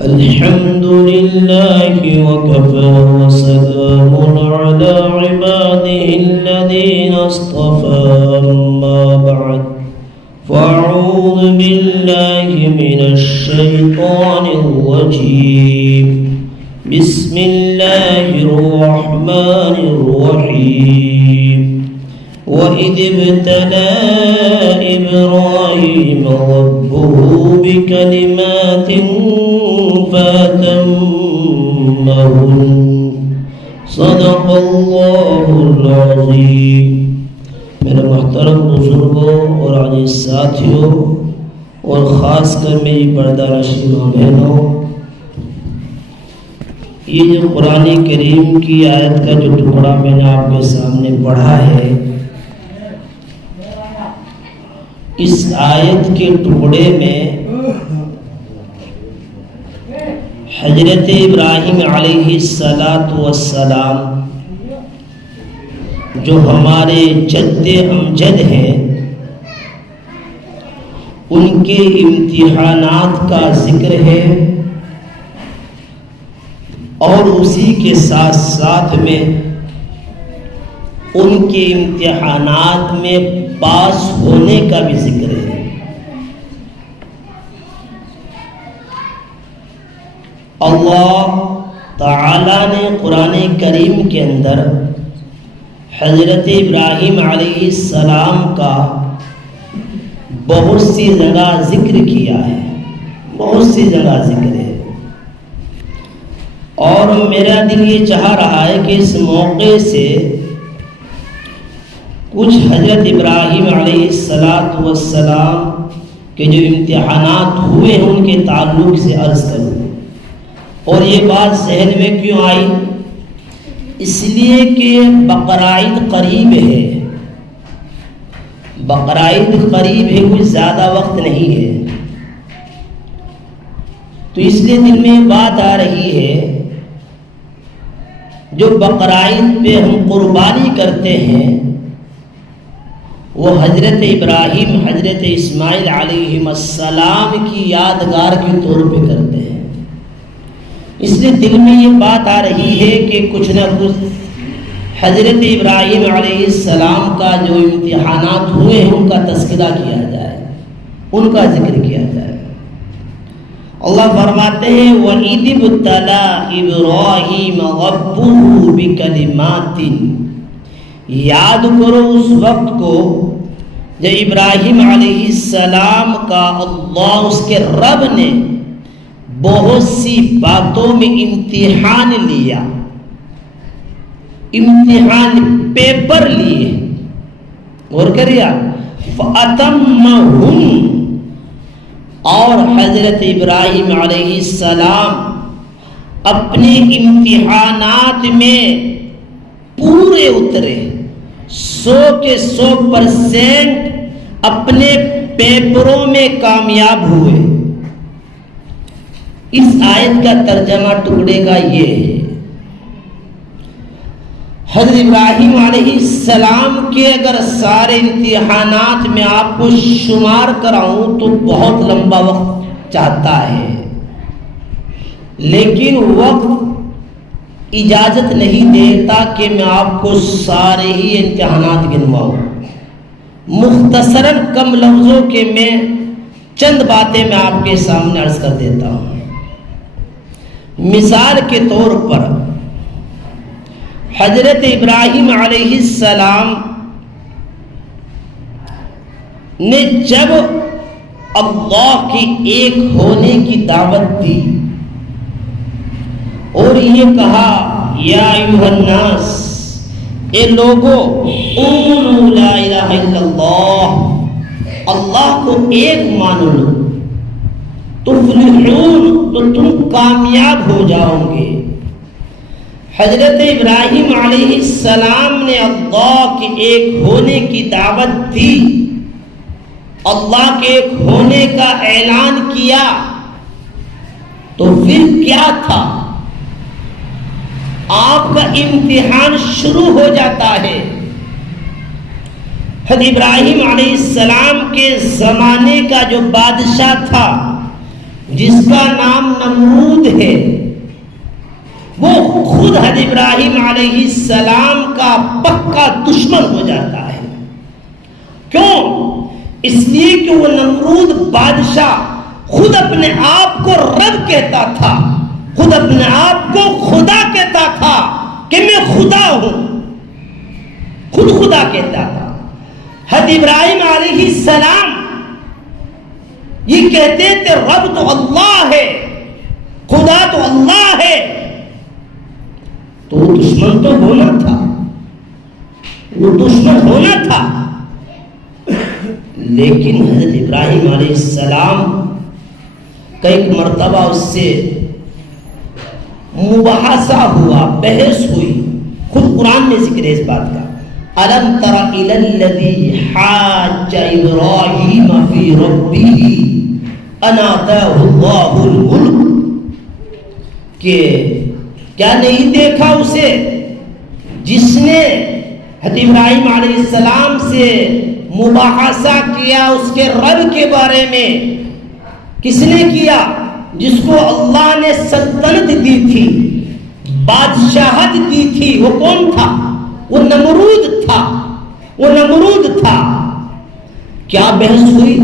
الحمد لله وكفى وسلام على عباده الذين اصطفى أما بعد فأعوذ بالله من الشيطان الرجيم بسم الله الرحمن الرحيم وإذ ابتلى إبراهيم ربه بكلمات فأتمهن صدق الله العظيم۔ میرے محترم بزرگوں اور عزیز ساتھیوں اور خاص کر میری پردہ نشینوں بہنوں، یہ جو قرآن کریم کی آیت کا جو ٹکڑا میں نے آپ کے سامنے پڑھا ہے، اس آیت کے ٹکڑے میں حضرت ابراہیم علیہ السلام جو ہمارے جد امجد ہیں، ان کے امتحانات کا ذکر ہے، اور اسی کے ساتھ ساتھ میں ان کے امتحانات میں پاس ہونے کا بھی ذکر ہے۔ اللہ تعالیٰ نے قرآن کریم کے اندر حضرت ابراہیم علیہ السلام کا بہت سی جگہ ذکر کیا ہے، بہت سی جگہ ذکر ہے، اور میرا دل یہ چاہ رہا ہے کہ اس موقع سے کچھ حضرت ابراہیم علیہ السلام کے جو امتحانات ہوئے ہیں ان کے تعلق سے عرض کروں۔ اور یہ بات ذہن میں کیوں آئی؟ اس لیے کہ بقرعید قریب ہے، بقرعید قریب ہے، کوئی زیادہ وقت نہیں ہے، تو اس لیے دل میں بات آ رہی ہے جو بقرعید پہ ہم قربانی کرتے ہیں وہ حضرت ابراہیم حضرت اسماعیل علیہ السلام کی یادگار کے طور پہ کرتے ہیں۔ اس لیے دل میں یہ بات آ رہی ہے کہ کچھ نہ کچھ حضرت ابراہیم علیہ السلام کا جو امتحانات ہوئے ہیں ان کا تذکرہ کیا جائے، ان کا ذکر کیا جائے۔ اللہ فرماتے ہیں وَإِذِ ابْتَلَىٰ إِبْرَاهِيمَ رَبُّهُ بِكَلِمَاتٍ، یاد کرو اس وقت کو جب ابراہیم علیہ السلام کا اللہ اس کے رب نے بہت سی باتوں میں امتحان لیا، امتحان پیپر لیے، غور کریے، فَأَتَمَّهُنْ، اور حضرت ابراہیم علیہ السلام اپنے امتحانات میں پورے اترے، 100% اپنے پیپروں میں کامیاب ہوئے۔ اس آیت کا ترجمہ ٹکڑے کا یہ ہے، حضرت ابراہیم علیہ السلام کے اگر سارے امتحانات میں آپ کو شمار کراؤں تو بہت لمبا وقت چاہتا ہے، لیکن وقت اجازت نہیں دیتا کہ میں آپ کو سارے ہی امتحانات گنواؤں۔ مختصراً کم لفظوں کے میں چند باتیں میں آپ کے سامنے عرض کر دیتا ہوں۔ مثال کے طور پر حضرت ابراہیم علیہ السلام نے جب اللہ کی ایک ہونے کی دعوت دی اور یہ کہا یا ایھا الناس، اے لوگو، قولوا لا الہ الا اللہ، اللہ کو ایک مان لو، تفلحون، تو تم کامیاب ہو جاؤ گے۔ حضرت ابراہیم علیہ السلام نے اللہ کے ایک ہونے کی دعوت دی، اللہ کے ایک ہونے کا اعلان کیا، تو پھر کیا تھا؟ آپ کا امتحان شروع ہو جاتا ہے۔ حضرت ابراہیم علیہ السلام کے زمانے کا جو بادشاہ تھا جس کا نام نمرود ہے، وہ خود حضرت ابراہیم علیہ السلام کا پکا دشمن ہو جاتا ہے۔ کیوں؟ اس لیے کہ وہ نمرود بادشاہ خود اپنے آپ کو رب کہتا تھا، خود اپنے آپ کو خدا کہتا تھا کہ میں خدا ہوں، خود خدا کہتا تھا۔ حضرت ابراہیم علیہ السلام یہ کہتے تھے رب تو اللہ ہے، خدا تو اللہ ہے، تو وہ دشمن تو ہونا تھا، وہ دشمن ہونا تھا۔ لیکن حضرت ابراہیم علیہ السلام کا ایک مرتبہ اس سے مباحثہ ہوا، بحث ہوئی، خود قرآن میں ذکر ہے اس بات کا۔ أَلَمْ تَرَ إِلَى الَّذِي حَاجَّ إِبْرَاهِيمَ فِي رَبِّهِ أَنْ آتَاهُ اللَّهُ الْمُلْكَ، کہ کیا نہیں دیکھا اسے جس نے حضرت ابراہیم علیہ السلام سے مباحثہ کیا اس کے رب کے بارے میں؟ کس نے کیا؟ جس کو اللہ نے سلطنت دی تھی، بادشاہت دی تھی۔ وہ کون تھا؟ وہ نمرود تھا، وہ نمرود تھا۔ کیا بحث ہوئی؟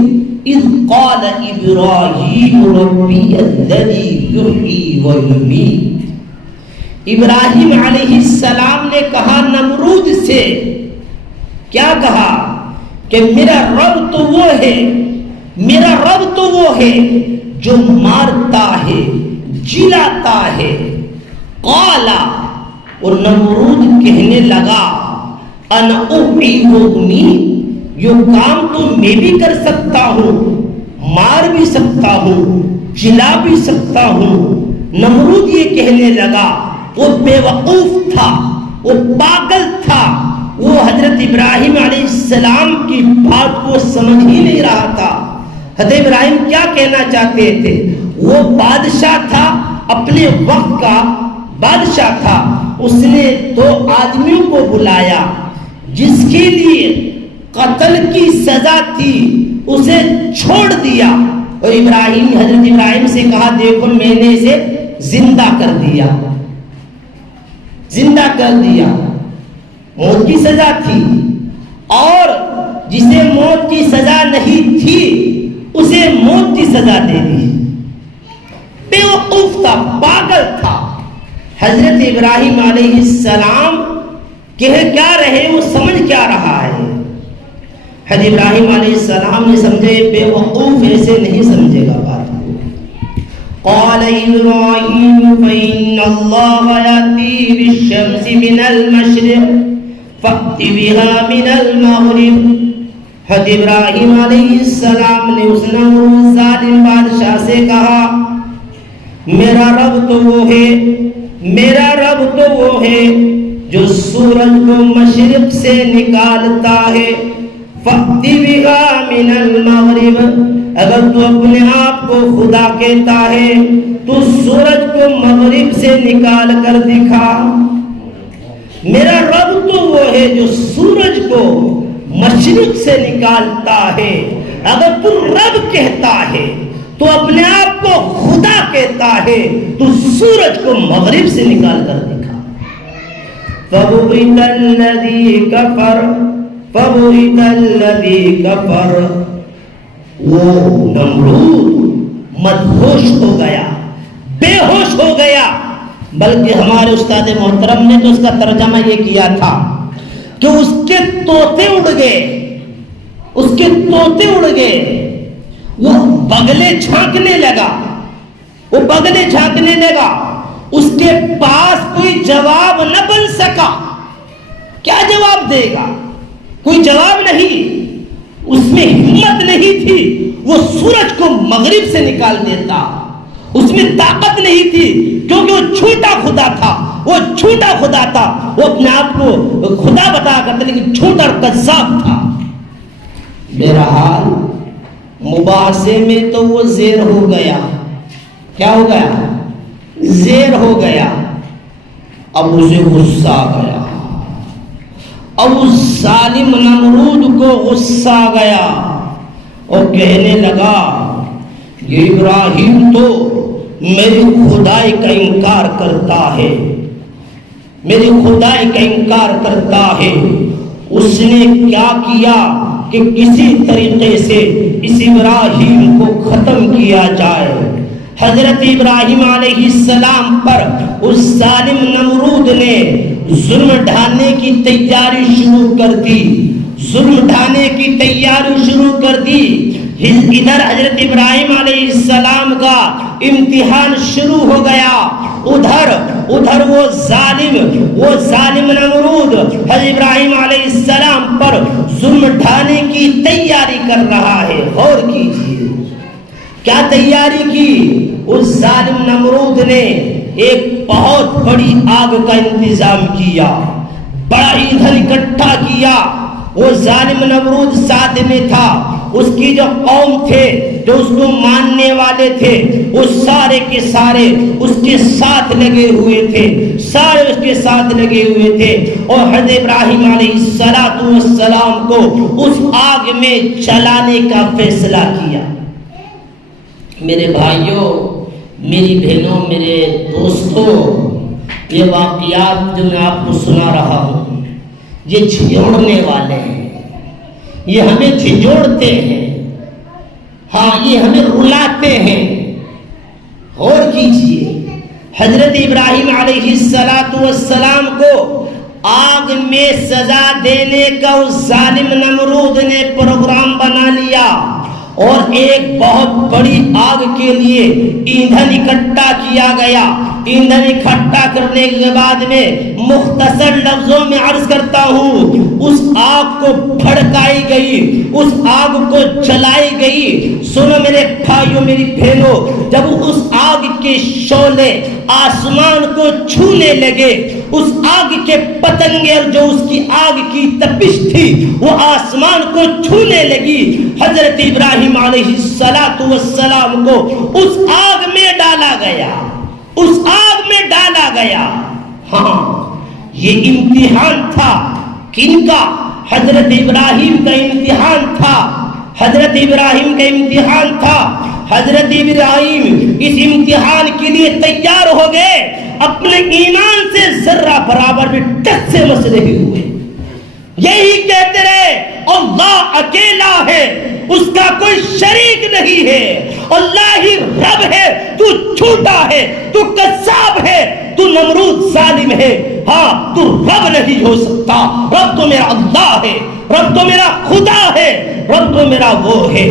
اذ قال ابراہیم ربی الذی یحیی و یمیت۔ ابراہیم علیہ السلام نے کہا نمرود سے، کیا کہا؟ کہ میرا رب تو وہ ہے، میرا رب تو وہ ہے جو مارتا ہے، جلاتا ہے۔ قالا، اور نمرود کہنے لگا انا احیی و امیت، یہ کام تو میں بھی کر سکتا ہوں، مار بھی سکتا ہوں، جلا بھی سکتا ہوں۔ نمرود یہ کہنے لگا، وہ بے وقوف تھا، وہ پاگل تھا، وہ حضرت ابراہیم علیہ السلام کی بات کو سمجھ ہی نہیں رہا تھا۔ حضرت ابراہیم کیا کہنا چاہتے تھے؟ وہ بادشاہ تھا، اپنے وقت کا بادشاہ تھا۔ اس نے دو آدمیوں کو بلایا جس کے لیے قتل کی سزا تھی، اسے چھوڑ دیا، اور حضرت ابراہیم سے کہا دیکھو میں نے اسے زندہ کر دیا، زندہ کر دیا۔ موت کی سزا تھی، اور جسے موت کی سزا نہیں تھی اسے موت کی سزا دے دی۔ بے وقوف تھا، پاگل تھا۔ حضرت ابراہیم علیہ السلام کہہ کیا رہے، وہ سمجھ کیا رہا ہے؟ حضرت ابراہیم علیہ السلام نے سمجھے بے وقوف ایسے نہیں سمجھے گا بات کو۔ قال ابراہیم فإن اللہ یأتی بالشمس من المشرق فأت بها من المغرب۔ حضرت ابراہیم علیہ السلام نے اس نمرود ظالم بادشاہ سے کہا میرا رب تو وہ ہے، میرا رب تو وہ ہے جو سورج کو مشرق سے نکالتا ہے۔ فَأْتِ بِهَا مِنَ الْمَغْرِبِ، اگر تو اپنے آپ کو خدا کہتا ہے تو سورج کو مغرب سے نکال کر دکھا۔ میرا رب تو وہ ہے جو سورج کو مشرق سے نکالتا ہے۔ اگر تو رب کہتا ہے تو اپنے آپ کو خدا کہتا ہے تو سورج کو مغرب سے نکال کر دکھا۔ فَبُهِتَ الَّذِي كَفَرَ فَبُهِتَ الَّذِي كَفَرَ، وہ نمرود مدہوش ہو گیا، بے ہوش ہو گیا۔ بلکہ ہمارے استاد محترم نے تو اس کا ترجمہ یہ کیا تھا کہ اس کے طوطے اڑ گئے، اس کے طوطے اڑ گئے۔ وہ بگلے جھانکنے لگا، وہ بگلے جھانکنے لگا، اس کے پاس کوئی جواب نہ بن سکا۔ کیا جواب دے گا؟ کوئی جواب نہیں، اس میں ہمت نہیں تھی وہ سورج کو مغرب سے نکال دیتا، اس میں طاقت نہیں تھی کیونکہ وہ جھوٹا خدا تھا، وہ جھوٹا خدا تھا، وہ اپنے آپ کو خدا بتا کرتا لیکن جھوٹا اور کذاب تھا۔ بہرحال مباحثے میں تو وہ زیر ہو گیا۔ کیا ہو گیا؟ زیر ہو گیا۔ اب اسے غصہ آ گیا، اب اس ظالم نمرود کو غصہ آ گیا اور کہنے لگا یہ ابراہیم تو میری خدائی کا انکار کرتا ہے، میری خدائی کا انکار کرتا ہے۔ اس نے کیا کیا کہ کسی طریقے سے اس ابراہیم کو ختم کیا جائے۔ حضرت ابراہیم علیہ السلام پر اس ظالم نمرود نے ظلم ڈھانے کی تیاری شروع کر دی، ظلم ڈھانے کی تیاری شروع کر دی۔ ادھر حضرت ابراہیم علیہ السلام کا امتحان شروع ہو گیا، ادھر وہ ظالم نمرود حضرت ابراہیم علیہ السلام پر ظلم ڈھانے کی تیاری کر رہا ہے۔ غور کیجیے کیا تیاری کی؟ اس ظالم نمرود نے ایک بہت بڑی آگ کا انتظام کیا، بڑا ایندھن اکٹھا کیا۔ وہ ظالم نمرود ساتھ میں تھا، اس کی جو قوم تھے جو اس کو ماننے والے تھے وہ سارے کے سارے اس کے ساتھ لگے ہوئے تھے، سارے اس کے ساتھ لگے ہوئے تھے، اور حضرت ابراہیم علیہ السلام کو اس آگ میں جلانے کا فیصلہ کیا۔ میرے بھائیوں، میری بہنوں، میرے دوستوں، یہ واقعات جو میں آپ کو سنا رہا ہوں یہ جھنجھوڑنے والے ہیں، یہ ہمیں جھنجھوڑتے ہیں، ہاں یہ ہمیں رلاتے ہیں۔ غور کیجیے، حضرت ابراہیم علیہ السلام کو آگ میں سزا دینے کا اس ظالم نمرود نے پروگرام بنا لیا، اور ایک بہت بڑی آگ کے لیے ایندھن اکٹھا کیا گیا۔ ایندھن اکٹھا کرنے کے بعد میں مختصر لفظوں میں عرض کرتا ہوں، اس آگ کو بھڑکائی گئی، اس آگ کو جلائی گئی۔ سنو میرے بھائیوں، میری بہنوں، جب اس آگ کے شعلے آسمان کو چھونے لگے، اس آگ کے پتنگے جو اس کی آگ کی تپش تھی وہ آسمان کو چھونے لگی، حضرت ابراہیم علیہ السلام کو اس آگ میں ڈالا گیا، اس آگ میں ڈالا گیا۔ ہاں یہ امتحان تھا، کن کا؟ حضرت ابراہیم کا امتحان تھا، حضرت ابراہیم کا امتحان تھا۔ حضرت ابراہیم اس امتحان کے لیے تیار ہو گئے، اپنے ایمان سے ذرہ برابر بھی ٹچ سے مس رہے ہوئے، یہی کہتے رہے اللہ اکیلا ہے، اس کا کوئی شریک نہیں ہے، اللہ ہی رب ہے، تو جھوٹا ہے، تو کذاب ہے، تو نمرود ظالم ہے، ہاں تو رب نہیں ہو سکتا، رب تو میرا اللہ ہے، رب تو میرا خدا ہے، رب تو میرا وہ ہے۔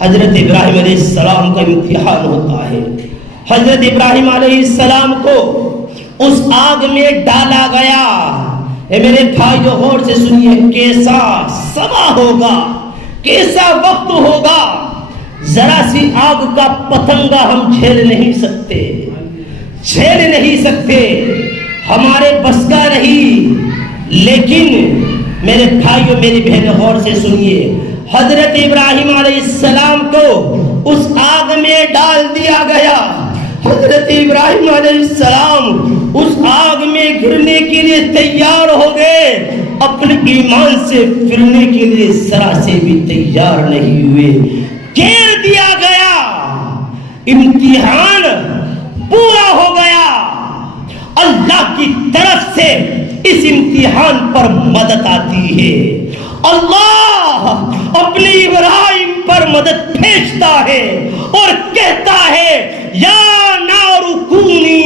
حضرت ابراہیم علیہ السلام کا امتحان ہوتا ہے۔ حضرت ابراہیم علیہ السلام کو اس آگ میں ڈالا گیا۔ اے میرے بھائی جو غور سے سنیے، کیسا سما ہوگا، کیسا وقت ہوگا، ذرا سی آگ کا پتنگا ہم جھیل نہیں سکتے، جھیل نہیں سکتے، ہمارے بس کا نہیں۔ لیکن میرے بھائیوں، میری بہنیں غور سے سنیے، حضرت ابراہیم علیہ السلام کو اس آگ میں ڈال دیا گیا۔ حضرت ابراہیم علیہ السلام اس آگ میں گرنے کے لیے تیار ہو گئے، اپنے ایمان سے پھرنے کے لیے ذرا سے بھی تیار نہیں ہوئے، گیر دیا گیا۔ امتحان پورا ہو گیا، اللہ کی طرف سے اس امتحان پر مدد آتی ہے، اللہ اپنے ابراہیم پر مدد بھیجتا ہے اور کہتا ہے یا نار کونی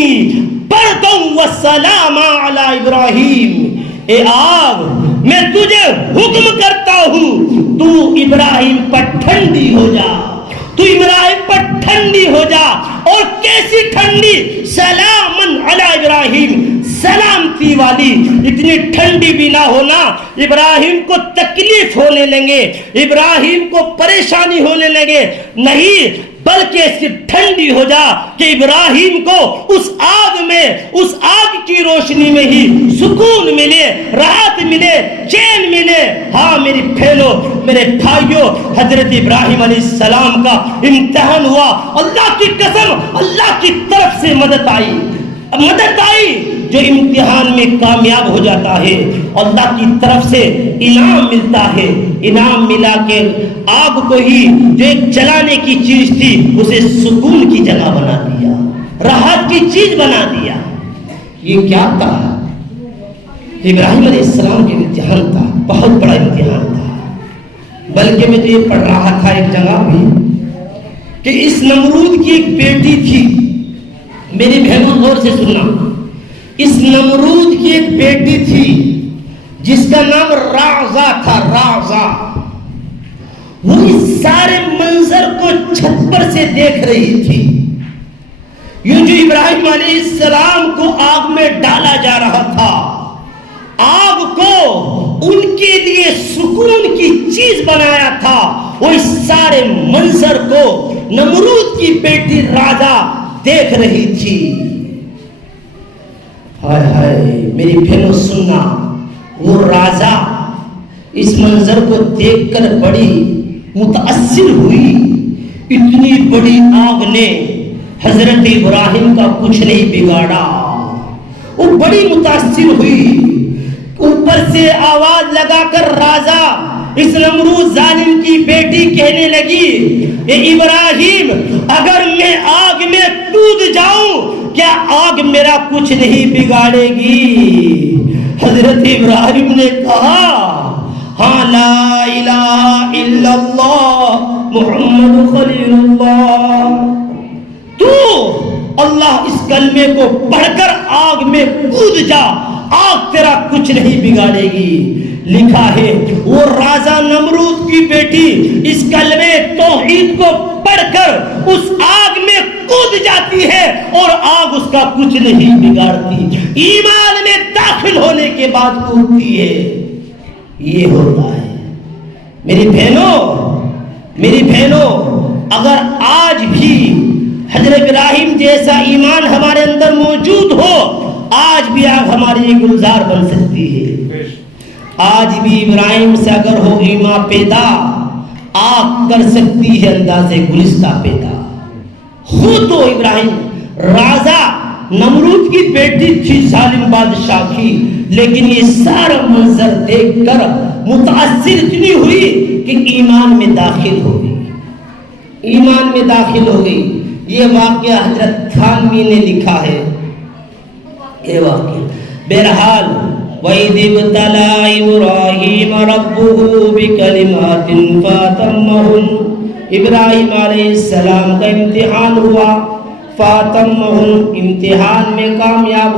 بردا وسلاما علی ابراہیم، اے آگ میں تجھے حکم کرتا ہوں تو ابراہیم پر ٹھنڈی ہو جا، تو ابراہیم پر ٹھنڈی ہو جا۔ اور کیسی ٹھنڈی؟ سلامن علی ابراہیم، سلامتی والی، اتنی ٹھنڈی بھی نہ ہونا ابراہیم کو تکلیف ہونے لگے، ابراہیم کو پریشانی ہونے لگے، نہیں، بلکہ ایسی ٹھنڈی ہو جا کہ ابراہیم کو اس آگ میں، اس آگ کی روشنی میں ہی سکون ملے، راحت ملے، چین ملے۔ ہاں میری بہنوں، میرے بھائیوں، حضرت ابراہیم علیہ السلام کا امتحان ہوا، اللہ کی قسم، اللہ کی طرف سے مدد آئی۔ مدد آئی جو امتحان میں کامیاب ہو جاتا ہے اللہ کی طرف سے انعام ملتا ہے. انعام ملا کے آگ کو ہی جو ایک جلانے کی چیز تھی اسے سکون کی جگہ بنا دیا, راحت کی چیز بنا دیا. یہ کیا تھا؟ ابراہیم علیہ السلام کے امتحان تھا, بہت بڑا امتحان تھا. بلکہ میں تو یہ پڑھ رہا تھا ایک جگہ بھی کہ اس نمرود کی ایک بیٹی تھی. میری بہنوں غور سے سننا, اس نمرود کی ایک بیٹی تھی جس کا نام راعزہ تھا. راعزہ وہ اس سارے منظر کو چھت پر سے دیکھ رہی تھی. یوں جو ابراہیم علیہ السلام کو آگ میں ڈالا جا رہا تھا, آگ کو ان کے لیے سکون کی چیز بنایا تھا, وہ اس سارے منظر کو نمرود کی بیٹی راعزہ دیکھ رہی تھی. ہائے ہائے میری بہنوں سننا, وہ راعزہ اس منظر کو دیکھ کر بڑی متاثر ہوئی. اتنی بڑی آگ نے حضرت ابراہیم کا کچھ نہیں بگاڑا. وہ بڑی متاثر ہوئی. اوپر سے آواز لگا کر راعزہ اس نمرود ظالم کی بیٹی کہنے لگی, اے ابراہیم اگر میں آگ میں کود جاؤں کیا آگ میرا کچھ نہیں بگاڑے گی؟ حضرت ابراہیم نے کہا, ہاں لا الہ الا اللہ محمد خلیل اللہ, تو اللہ اس کلمے کو پڑھ کر آگ میں کود جا, آگ تیرا کچھ نہیں بگاڑے گی. لکھا ہے وہ راعزہ نمرود کی بیٹی اس کلمے توحید کو پڑھ کر اس آگ میں کود جاتی ہے اور آگ اس کا کچھ نہیں بگاڑتی. ایمان میں داخل ہونے کے بعد کودتی ہے. یہ ہوتا ہے میری بہنوں, اگر آج بھی حضرت ابراہیم جیسا ایمان ہمارے اندر موجود ہو, آج بھی آگ ہماری یہ گلزار بن سکتی ہے. آج بھی ابراہیم سے اگر ہو ایمان پیدا, آگ کر سکتی ہے انداز گلستہ پیدا. خود تو ابراہیم راعزہ نمرود کی بیٹی تھی ظالم بادشاہ کی, لیکن یہ سارا منظر دیکھ کر متاثر اتنی ہوئی کہ ایمان میں داخل ہو گئی. ایمان میں داخل ہو گئی. یہ واقعہ حضرت تھانوی نے لکھا ہے. یہ واقعہ بہرحال وَإِذِ ابْتَلَىٰ إِبْرَاهِيمَ رَبُّهُ بِكَلِمَاتٍ فَأَتَمَّهُنَّ, ابراہیم علیہ السلام کا امتحان ہوا. فَأَتَمَّهُنَّ, امتحان میں کامیاب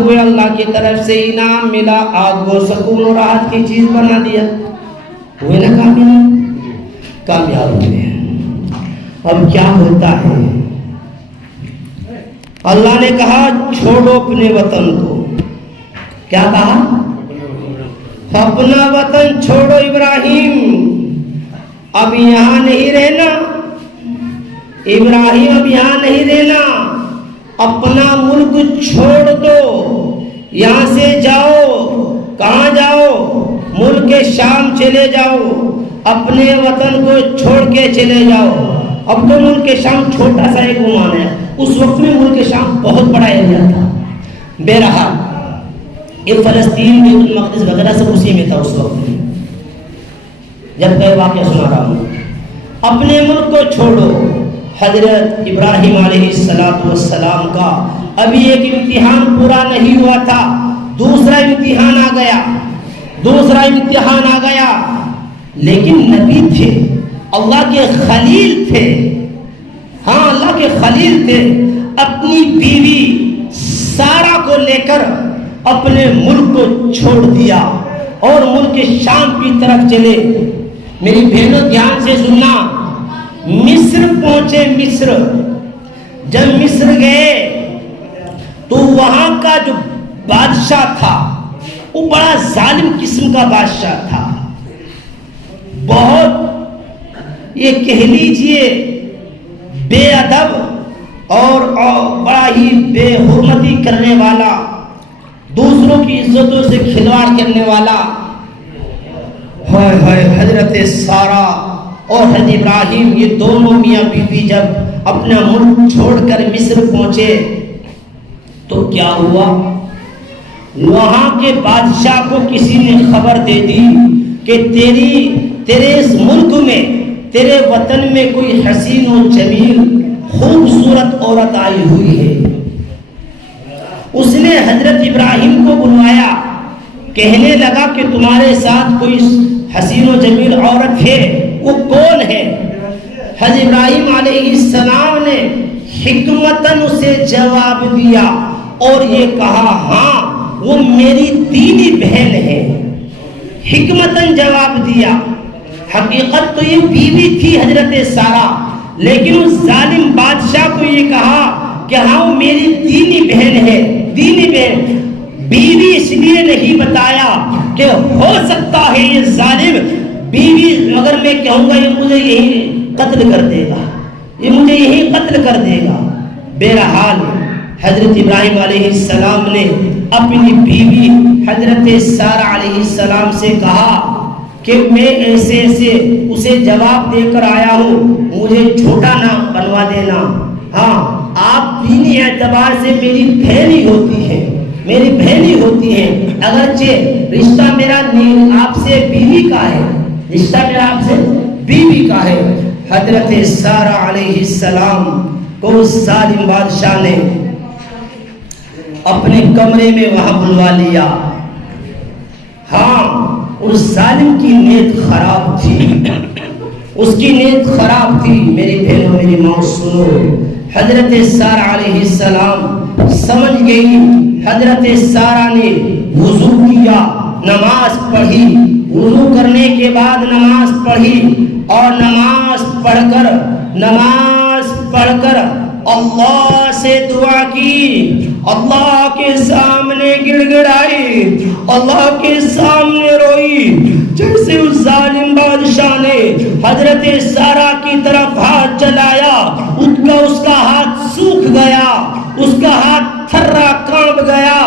ہوئے, اللہ کی طرف سے انعام ملا, آگ کو سکون اور راحت کی چیز بنا دیا. ہوئے نا کامیاب ہوئے. اب کیا ہوتا ہے؟ اللہ نے کہا چھوڑو اپنے وطن کو. کیا کہا؟ اپنا وطن چھوڑو ابراہیم, اب یہاں نہیں رہنا. ابراہیم اب یہاں نہیں رہنا, اپنا ملک چھوڑ دو, یہاں سے جاؤ. کہاں جاؤ؟ ملک شام چلے جاؤ, اپنے وطن کو چھوڑ کے چلے جاؤ. اب تو ملک شام چھوٹا سا ایک گمان ہے, اس وقت میں ملک شام بہت بڑا ایریا تھا. بہرحال یہ فلسطین بیت المقدس وغیرہ سب اسی میں تھا اس وقت میں. جب کہ واقعہ سنا رہا ہوں, اپنے ملک کو چھوڑو. حضرت ابراہیم علیہ السلام کا ابھی ایک امتحان پورا نہیں ہوا تھا, دوسرا امتحان آ گیا. لیکن نبی تھے, اللہ کے خلیل تھے. ہاں اللہ کے خلیل تھے. اپنی بیوی سارا کو لے کر اپنے ملک کو چھوڑ دیا اور ملک شام کی طرف چلے. میری بہنوں دھیان سے سننا, مصر پہنچے. جب مصر گئے تو وہاں کا جو بادشاہ تھا وہ بڑا ظالم قسم کا بادشاہ تھا. بہت یہ کہہ لیجئے بے ادب اور بڑا ہی بے حرمتی کرنے والا, دوسروں کی عزتوں سے کھلواڑ کرنے والا. حضرت سارا اور حضرت ابراہیم یہ دونوں میاں بیوی جب اپنا ملک چھوڑ کر مصر پہنچے تو کیا ہوا؟ وہاں کے بادشاہ کو کسی نے خبر دے دی کہ تیرے اس ملک میں، تیرے وطن میں کوئی حسین و جمیل خوبصورت عورت آئی ہوئی ہے۔ اس نے حضرت ابراہیم کو بلوایا، کہنے لگا کہ تمہارے ساتھ کوئی حسین و جمیل عورت ہے، وہ کون ہے؟ حضرت ابراہیم علیہ السلام نے حکمتاً اسے جواب دیا اور یہ کہا ہاں وہ میری دینی بہن ہے۔ حکمتاً جواب دیا۔ حقیقت تو یہ بیوی تھی حضرت سارہ، لیکن اس ظالم بادشاہ کو یہ کہا کہ ہاں وہ میری دینی بہن ہے۔ دینی بہن بیوی اس لیے نہیں بتایا کہ ہو سکتا ہے یہ ظالم بیوی اگر میں کہوں گا یہ مجھے یہی قتل کر دے گا، یہ مجھے یہی قتل کر دے گا۔ بہرحال حضرت ابراہیم علیہ السلام نے اپنی بیوی حضرت سارہ علیہ السلام سے کہا کہ میں ایسے اسے جواب دے کر آیا ہوں، مجھے چھوٹا نہ بنوا دینا۔ ہاں آپ دینی اعتبار سے میری بہن ہی ہوتی ہے، میری بہن ہی ہوتی ہے، اگرچہ رشتہ میرا آپ سے بیوی کا ہے، رشتہ میرا آپ سے بیوی کا ہے۔ حضرت سارہ علیہ السلام کو اس ظالم بادشاہ نے اپنے کمرے میں وہاں بلوا لیا۔ ہاں اس ظالم کی نیت خراب تھی، اس کی نیت خراب تھی۔ میری بہنوں میری ماں سنو، حضرت سارہ علیہ السلام سمجھ گئی۔ حضرت سارہ نے وضو کیا، نماز پڑھی، وضو کرنے کے بعد نماز پڑھی اور نماز پڑھ کر اللہ سے دعا کی، اللہ کے سامنے گڑ گڑائی، اللہ کے سامنے روئی۔ جیسے اس ظالم بادشاہ نے حضرت سارہ کی طرف ہاتھ چلایا، اس کا ہاتھ سوکھ گیا، اس کا ہاتھ تھرا کانپ گیا۔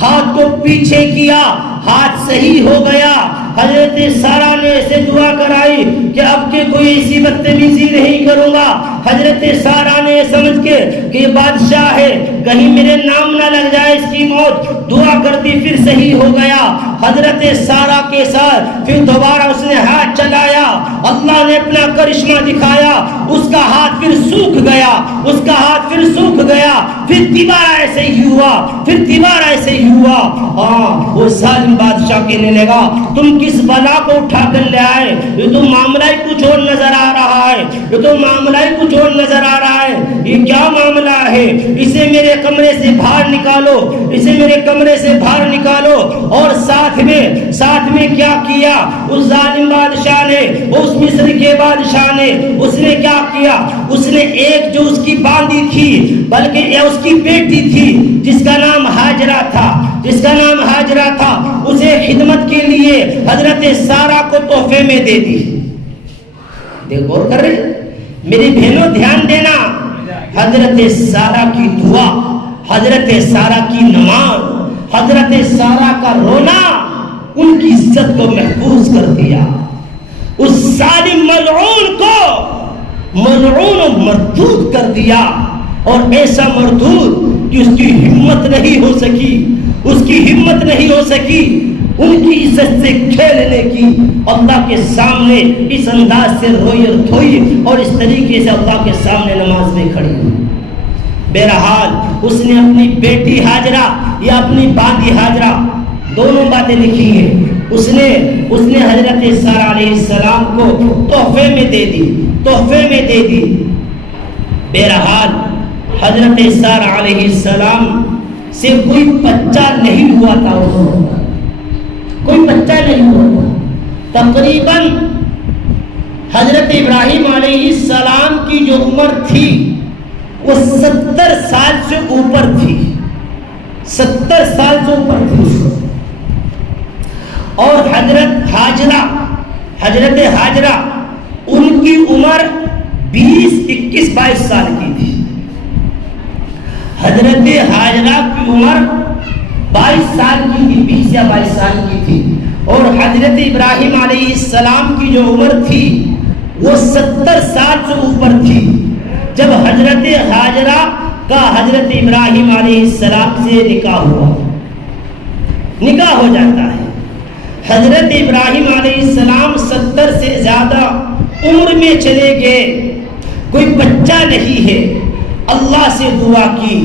ہاتھ کو پیچھے کیا، ہاتھ صحیح ہو گیا۔ حضرت سارہ نے ایسے دعا کرائی کہ اب کے کوئی ایسی بدتمیزی نہیں کروں گا۔ حضرت سارہ نے سمجھ کے کہ یہ بادشاہ ہے، کہیں میرے نام نہ لگ جائے اس کی موت، دعا کرتی پھر صحیح ہو گیا۔ حضرت سارہ کے ساتھ پھر دوبارہ اس نے ہاتھ چلایا، اللہ نے اپنا کرشمہ دکھایا، اس کا ہاتھ پھر سوکھ گیا، اس کا ہاتھ پھر سوکھ گیا، پھر دوبارہ ایسے ہی ہوا، پھر دوبارہ ایسے ہی ہوا۔ ہاں وہ ظالم بادشاہ کہنے لگا تم کس بلا کو اٹھا کر لے آئے؟ یہ تو معاملہ ہی کچھ اور نظر آ رہا ہے، یہ تو معاملہ ہی کچھ اور نظر آ رہا ہے، یہ کیا معاملہ ہے؟ اسے میرے کمرے سے باہر نکالو، اسے میرے کمرے سے باہر نکالو۔ اور ساتھ میں کیا کیا اس ظالم بادشاہ نے، اس مصر کے بادشاہ نے، اس نے کیا کیا؟ اس نے ایک جو اس کی باندھی تھی، بلکہ یہ اس کی بیٹی تھی جس کا نام ہاجرہ تھا، اسے خدمت کے لیے حضرت سارہ کو تحفے میں دے دی۔ دیکھ غور کر رہے میری بہنوں، دھیان دینا۔ حضرت سارہ کی دعا، حضرت سارہ کی نماز، حضرت سارہ کا رونا ان کی عزت کو محفوظ کر دیا۔ اس ظالم ملعون کو ملعون و مردود کر دیا، اور ایسا مردود کہ اس کی ہمت نہیں ہو سکی ان کی عزت سے کھیلنے کی۔ اللہ کے سامنے اس انداز سے روئی اور دھوئی اور اس طریقے سے اللہ کے سامنے نماز میں کھڑی ہوئی۔ بہرحال اس نے اپنی بیٹی ہاجرہ یا اپنی باندھی ہاجرہ دونوں باتیں لکھی ہیں، اس نے حضرت سارہ علیہ السلام کو تحفے میں دے دی۔ بہرحال حضرت سارہ علیہ السلام سے کوئی بچہ نہیں ہوا تھا، تقریباً حضرت ابراہیم علیہ السلام کی جو عمر تھی وہ 70 سال سے اوپر تھی، 70 سال سے اوپر تھی۔ اور حضرت ہاجرہ ان کی عمر 20 21 22 سال کی تھی۔ حضرت ہاجرہ کی عمر 22 سال کی تھی، 20 یا 22 سال کی تھی، اور حضرت ابراہیم علیہ السلام کی جو عمر تھی وہ 70 سال سے اوپر تھی۔ جب حضرت ہاجرہ کا حضرت ابراہیم علیہ السلام سے نکاح ہوا، نکاح ہو جاتا ہے۔ حضرت ابراہیم علیہ السلام 70 سے زیادہ عمر میں چلے گئے، کوئی بچہ نہیں ہے۔ اللہ سے دعا کی،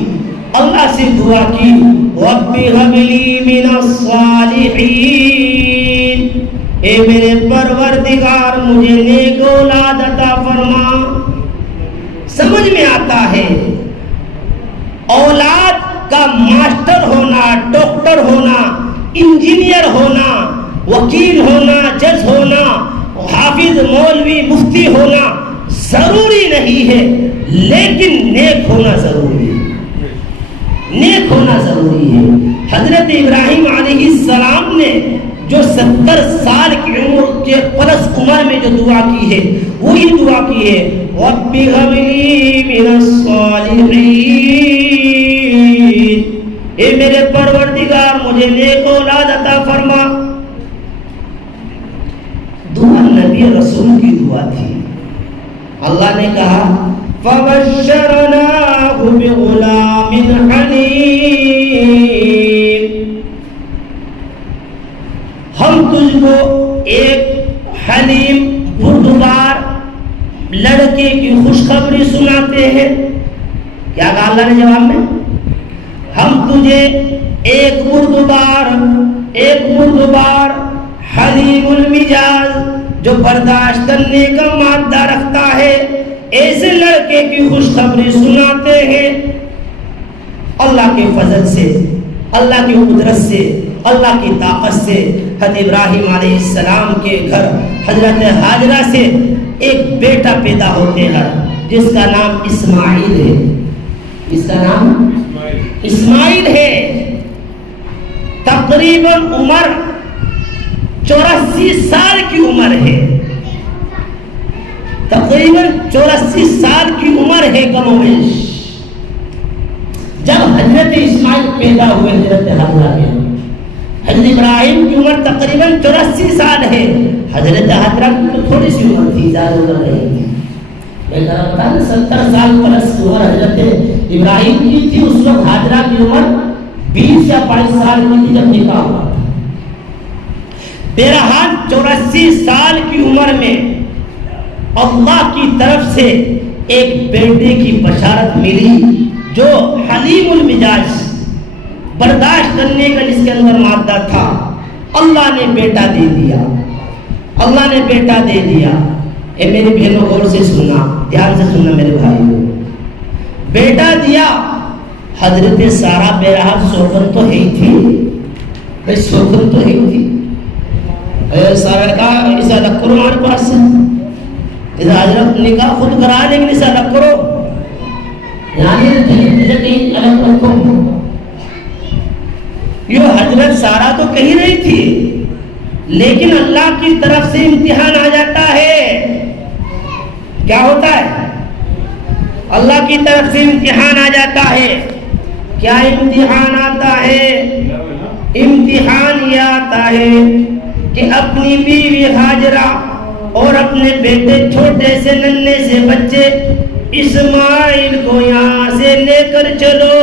اللہ سے دعا کی، رب هب لی من الصالحین، اے میرے پروردگار مجھے نیک اولاد عطا فرما۔ سمجھ میں آتا ہے اولاد کا ماسٹر ہونا، ڈاکٹر ہونا، انجینئر ہونا، وکیل ہونا، جج ہونا، حافظ مولوی مفتی ہونا ضروری نہیں ہے، لیکن نیک ہونا ضروری ہے، نیک ہونا ضروری ہے۔ حضرت ابراہیم علیہ السلام نے جو 70 سال کی عمر کے پلس عمر میں جو دعا کی ہے، وہی دعا کی ہے، رب هب لی من الصالحین، اے میرے پروردگار مجھے نیک اولاد عطا فرما۔ دعا نبی رسول کی دعا تھی۔ اللہ نے کہا فَبَشَّرْنَاهُ بِغُلَامٍ حَلِيمٍ، ہم تجھ کو ایک حلیم بردبار لڑکے کی خوشخبری سناتے ہیں۔ کیا کہا اللہ نے جواب میں؟ ہم تجھے ایک بردبار حلیم المجاز، جو برداشت کرنے کا مادہ رکھتا ہے، ایسے لڑکے کی خوشخبری سناتے ہیں۔ اللہ کے فضل سے، اللہ کی قدرت سے، اللہ کی طاقت سے حضرت ابراہیم علیہ السلام کے گھر حضرت ہاجرہ سے ایک بیٹا پیدا ہوتے ہیں جس کا نام اسماعیل ہے۔ اس کا نام اسماعیل ہے۔ تقریباً عمر 84 سال کی عمر ہے، تقریباً 84 سال کی عمر ہے کم و بیش جب حضرت اسماعیل پیدا ہوئے حضرت ہاجرہ کے۔ حضرت ابراہیم کی عمر تقریباً 84 سال ہے، حضرت ہاجرہ کی تو تھوڑی سی عمر تھی، زیادہ عمر نہیں تھی۔ میں کہا بتا 70 سال پلس عمر حضرت ابراہیم کی تھی، اس وقت ہاجرہ کی عمر 20 یا 22 سال کی تھی جب نکاح ہوا۔ بہرحال 84 سال کی عمر میں اللہ کی طرف سے ایک بیٹے کی بشارت ملی جو حلیم المزاج، برداشت کرنے کا جس کے اندر مادہ تھا۔ اللہ نے بیٹا دے دیا، اللہ نے بیٹا دے دیا۔ اے میری بہنوں غور سے سننا، دھیان سے سننا میرے بھائیوں، بیٹا دیا۔ حضرت سارہ بہرحال سوکن تو ہے ہی تھی، سوکن تو ہے ہی تھی۔ سارہ نے کہا اسے الگ کرو ہمارے پاس سے، اسے حضرت نے کہا خود کرا لیکن اسے الگ کرو، یعنی کہیں الگ رکھو۔ یہ حضرت سارہ تو کہی رہی تھی، لیکن اللہ کی طرف سے امتحان آ جاتا ہے۔ کیا ہوتا ہے؟ اللہ کی طرف سے امتحان آ جاتا ہے۔ کیا امتحان آتا ہے؟ امتحان یہ آتا ہے کہ اپنی بیوی ہاجرہ اور اپنے بیٹے چھوٹے سے ننھے سے بچے اسماعیل کو یہاں سے لے کر چلو،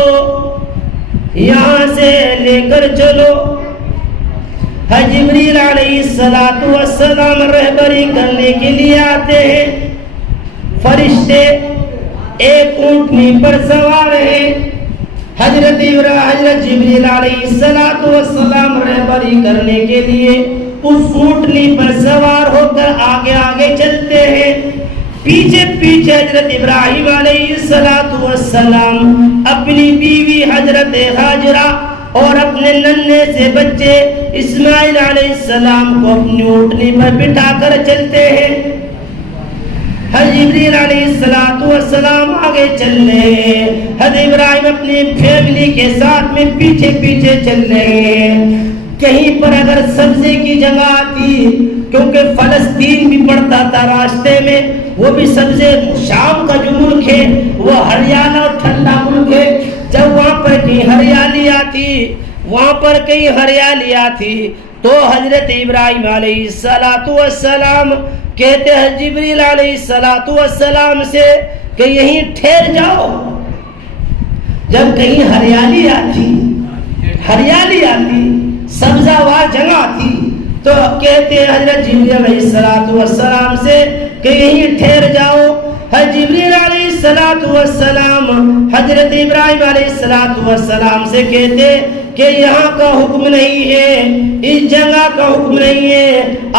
یہاں سے لے کر چلو۔ جبریل علیہ السلام رہبری کرنے کے لیے آتے ہیں۔ فرشتے ایک اونٹنی پر سوار ہیں، حضرت جبریل علیہ السلام رہبری کرنے کے لیے اس اونٹنی پر سوار ہو کر آگے آگے چلتے ہیں، پیچھے پیچھے حضرت ابراہیم علیہ السلام اپنی بیوی حضرت ہاجرہ اور اپنے ننھے سے بچے اسماعیل علیہ السلام کو اپنی اونٹنی پر بٹھا کر چلتے ہیں۔ حضرت جبریل علیہ السلام آگے چل رہے ہیں، حضرت ابراہیم اپنی فیملی کے ساتھ میں پیچھے پیچھے چل رہے ہیں۔ کہیں پر اگر سبزے کی جگہ آتی، کیونکہ فلسطین بھی پڑتا تھا راستے میں، وہ بھی سبزے، شام کا جو ملک ہے وہ ہریانہ اور ٹھنڈا ملک ہے، جب وہاں پر کہیں ہریالی آتی، وہاں پر کہیں ہریالی آتی تو حضرت ابراہیم علیہ السلام کہتے ہیں جبریل علیہ السلام سے کہ یہیں ٹھہر جاؤ، جب کہیں ہریالی آتی سبزہ جگہ تھی تو کہتے ہیں حضرت جبریل علیہ السلام سے کہ یہیں ٹھہر جاؤ. جبریل علیہ السلام حضرت ابراہیم علیہ السلام سے کہتے کہ یہاں کا حکم نہیں ہے, اس جگہ کا حکم نہیں ہے,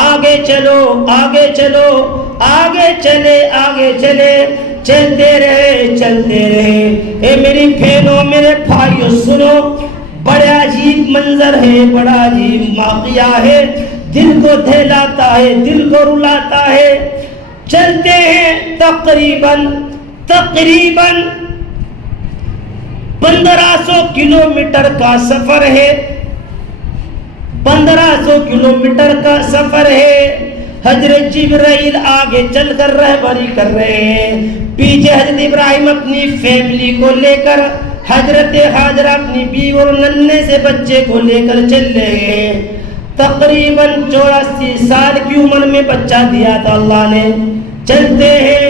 آگے چلو آگے چلے چلتے رہے. اے میری بہنوں میرے بھائیوں سنو, بڑا عجیب منظر ہے, بڑا عجیب واقعہ ہے, دل کو دہلاتا ہے, دل کو رلاتا ہے. چلتے ہیں تقریباً 1500 کلومیٹر کا سفر ہے. 1500 کلومیٹر کا سفر ہے. حضرت جبرائیل آگے چل کر رہبری کر رہے ہیں, پیچھے حضرت ابراہیم اپنی فیملی کو لے کر, حضرت ہاجرہ اپنی بیوی اور ننھے سے بچے کو لے کر چل رہے ہیں. تقریباً 84 سال کی عمر میں بچہ دیا تھا اللہ نے. چلتے ہیں,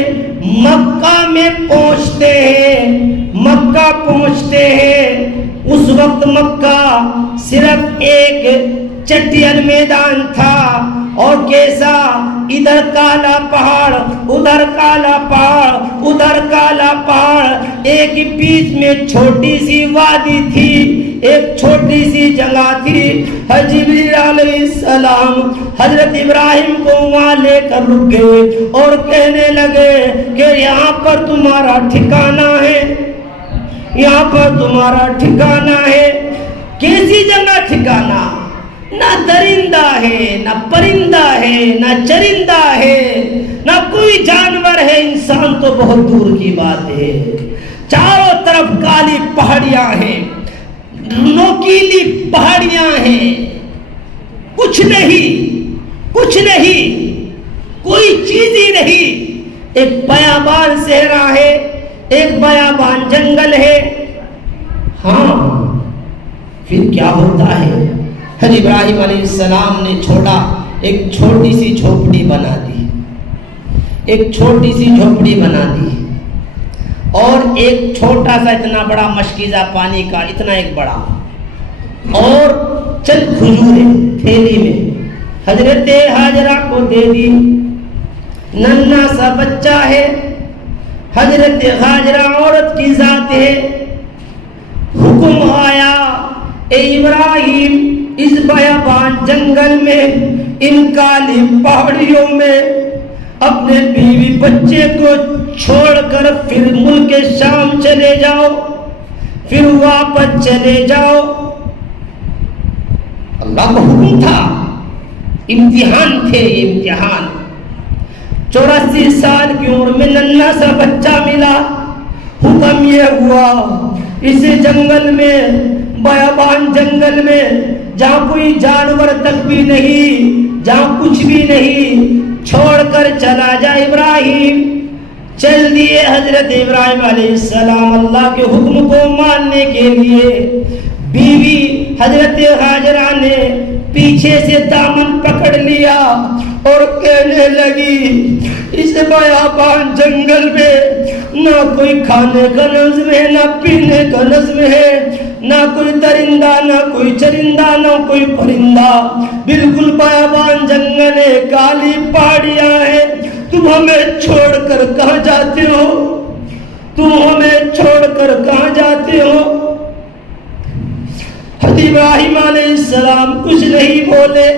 مکہ میں پہنچتے ہیں. اس وقت مکہ صرف ایک چٹیل میدان تھا, اور کیسا, ادھر کالا پہاڑ ادھر کالا پہاڑ, ایک بیچ میں چھوٹی سی وادی تھی, ایک چھوٹی سی جگہ تھی. جبریل علیہ السلام حضرت ابراہیم کو وہاں لے کر رک گئے اور کہنے لگے کہ یہاں پر تمہارا ٹھکانہ ہے, یہاں پر تمہارا ٹھکانہ ہے. کیسی جگہ ٹھکانہ, نہ درندہ ہے, نہ پرندہ ہے, نہ چرندہ ہے, نہ کوئی جانور ہے, انسان تو بہت دور کی بات ہے. چاروں طرف کالی پہاڑیاں ہیں, نوکیلی پہاڑیاں ہیں, کچھ نہیں, کوئی چیز ہی نہیں. ایک بیابان صحرا ہے, ایک بیابان جنگل ہے. ہاں پھر کیا ہوتا ہے, حضرت ابراہیم علیہ السلام نے ایک چھوٹی سی جھوپڑی بنا دی, اور ایک چھوٹا سا اتنا بڑا مشکیزہ پانی کا, اتنا ایک بڑا, اور چند کھجوریں تھیلی میں حضرت ہاجرہ کو دے دی. ننھا سا بچہ ہے, حضرت ہاجرہ عورت کی ذات ہے. حکم آیا, اے ابراہیم, اس بیابان جنگل میں, ان کالی پہاڑیوں میں اپنے بیوی بچے کو چھوڑ کر پھر ملک شام چلے جاؤ, پھر واپس چلے جاؤ. اللہ کا حکم تھا, امتحان تھے یہ امتحان. 84 سال کی عمر میں ننھا سا بچہ ملا. حکم یہ ہوا, اس جنگل میں, بیابان جنگل میں, جہاں کوئی جانور تک بھی نہیں, جہاں کچھ بھی نہیں, چھوڑ کر چلا جا ابراہیم. چل دیے حضرت ابراہیم علیہ السلام اللہ کے حکم کو ماننے کے لیے. بیوی حضرت ہاجرہ نے پیچھے سے دامن پکڑ لیا اور کہنے لگی, اس بیابان جنگل میں نہ کوئی کھانے کا نظم ہے, نہ پینے کا نظم ہے, نہ کوئی درندہ, نہ کوئی چرندہ, نہ کوئی پرندہ, بالکل بیابان جنگل ہے, کالی پہاڑیاں ہیں. تم ہمیں چھوڑ کر کہاں جاتے ہو؟ حضرت ابراہیم علیہ السلام کچھ نہیں بولے.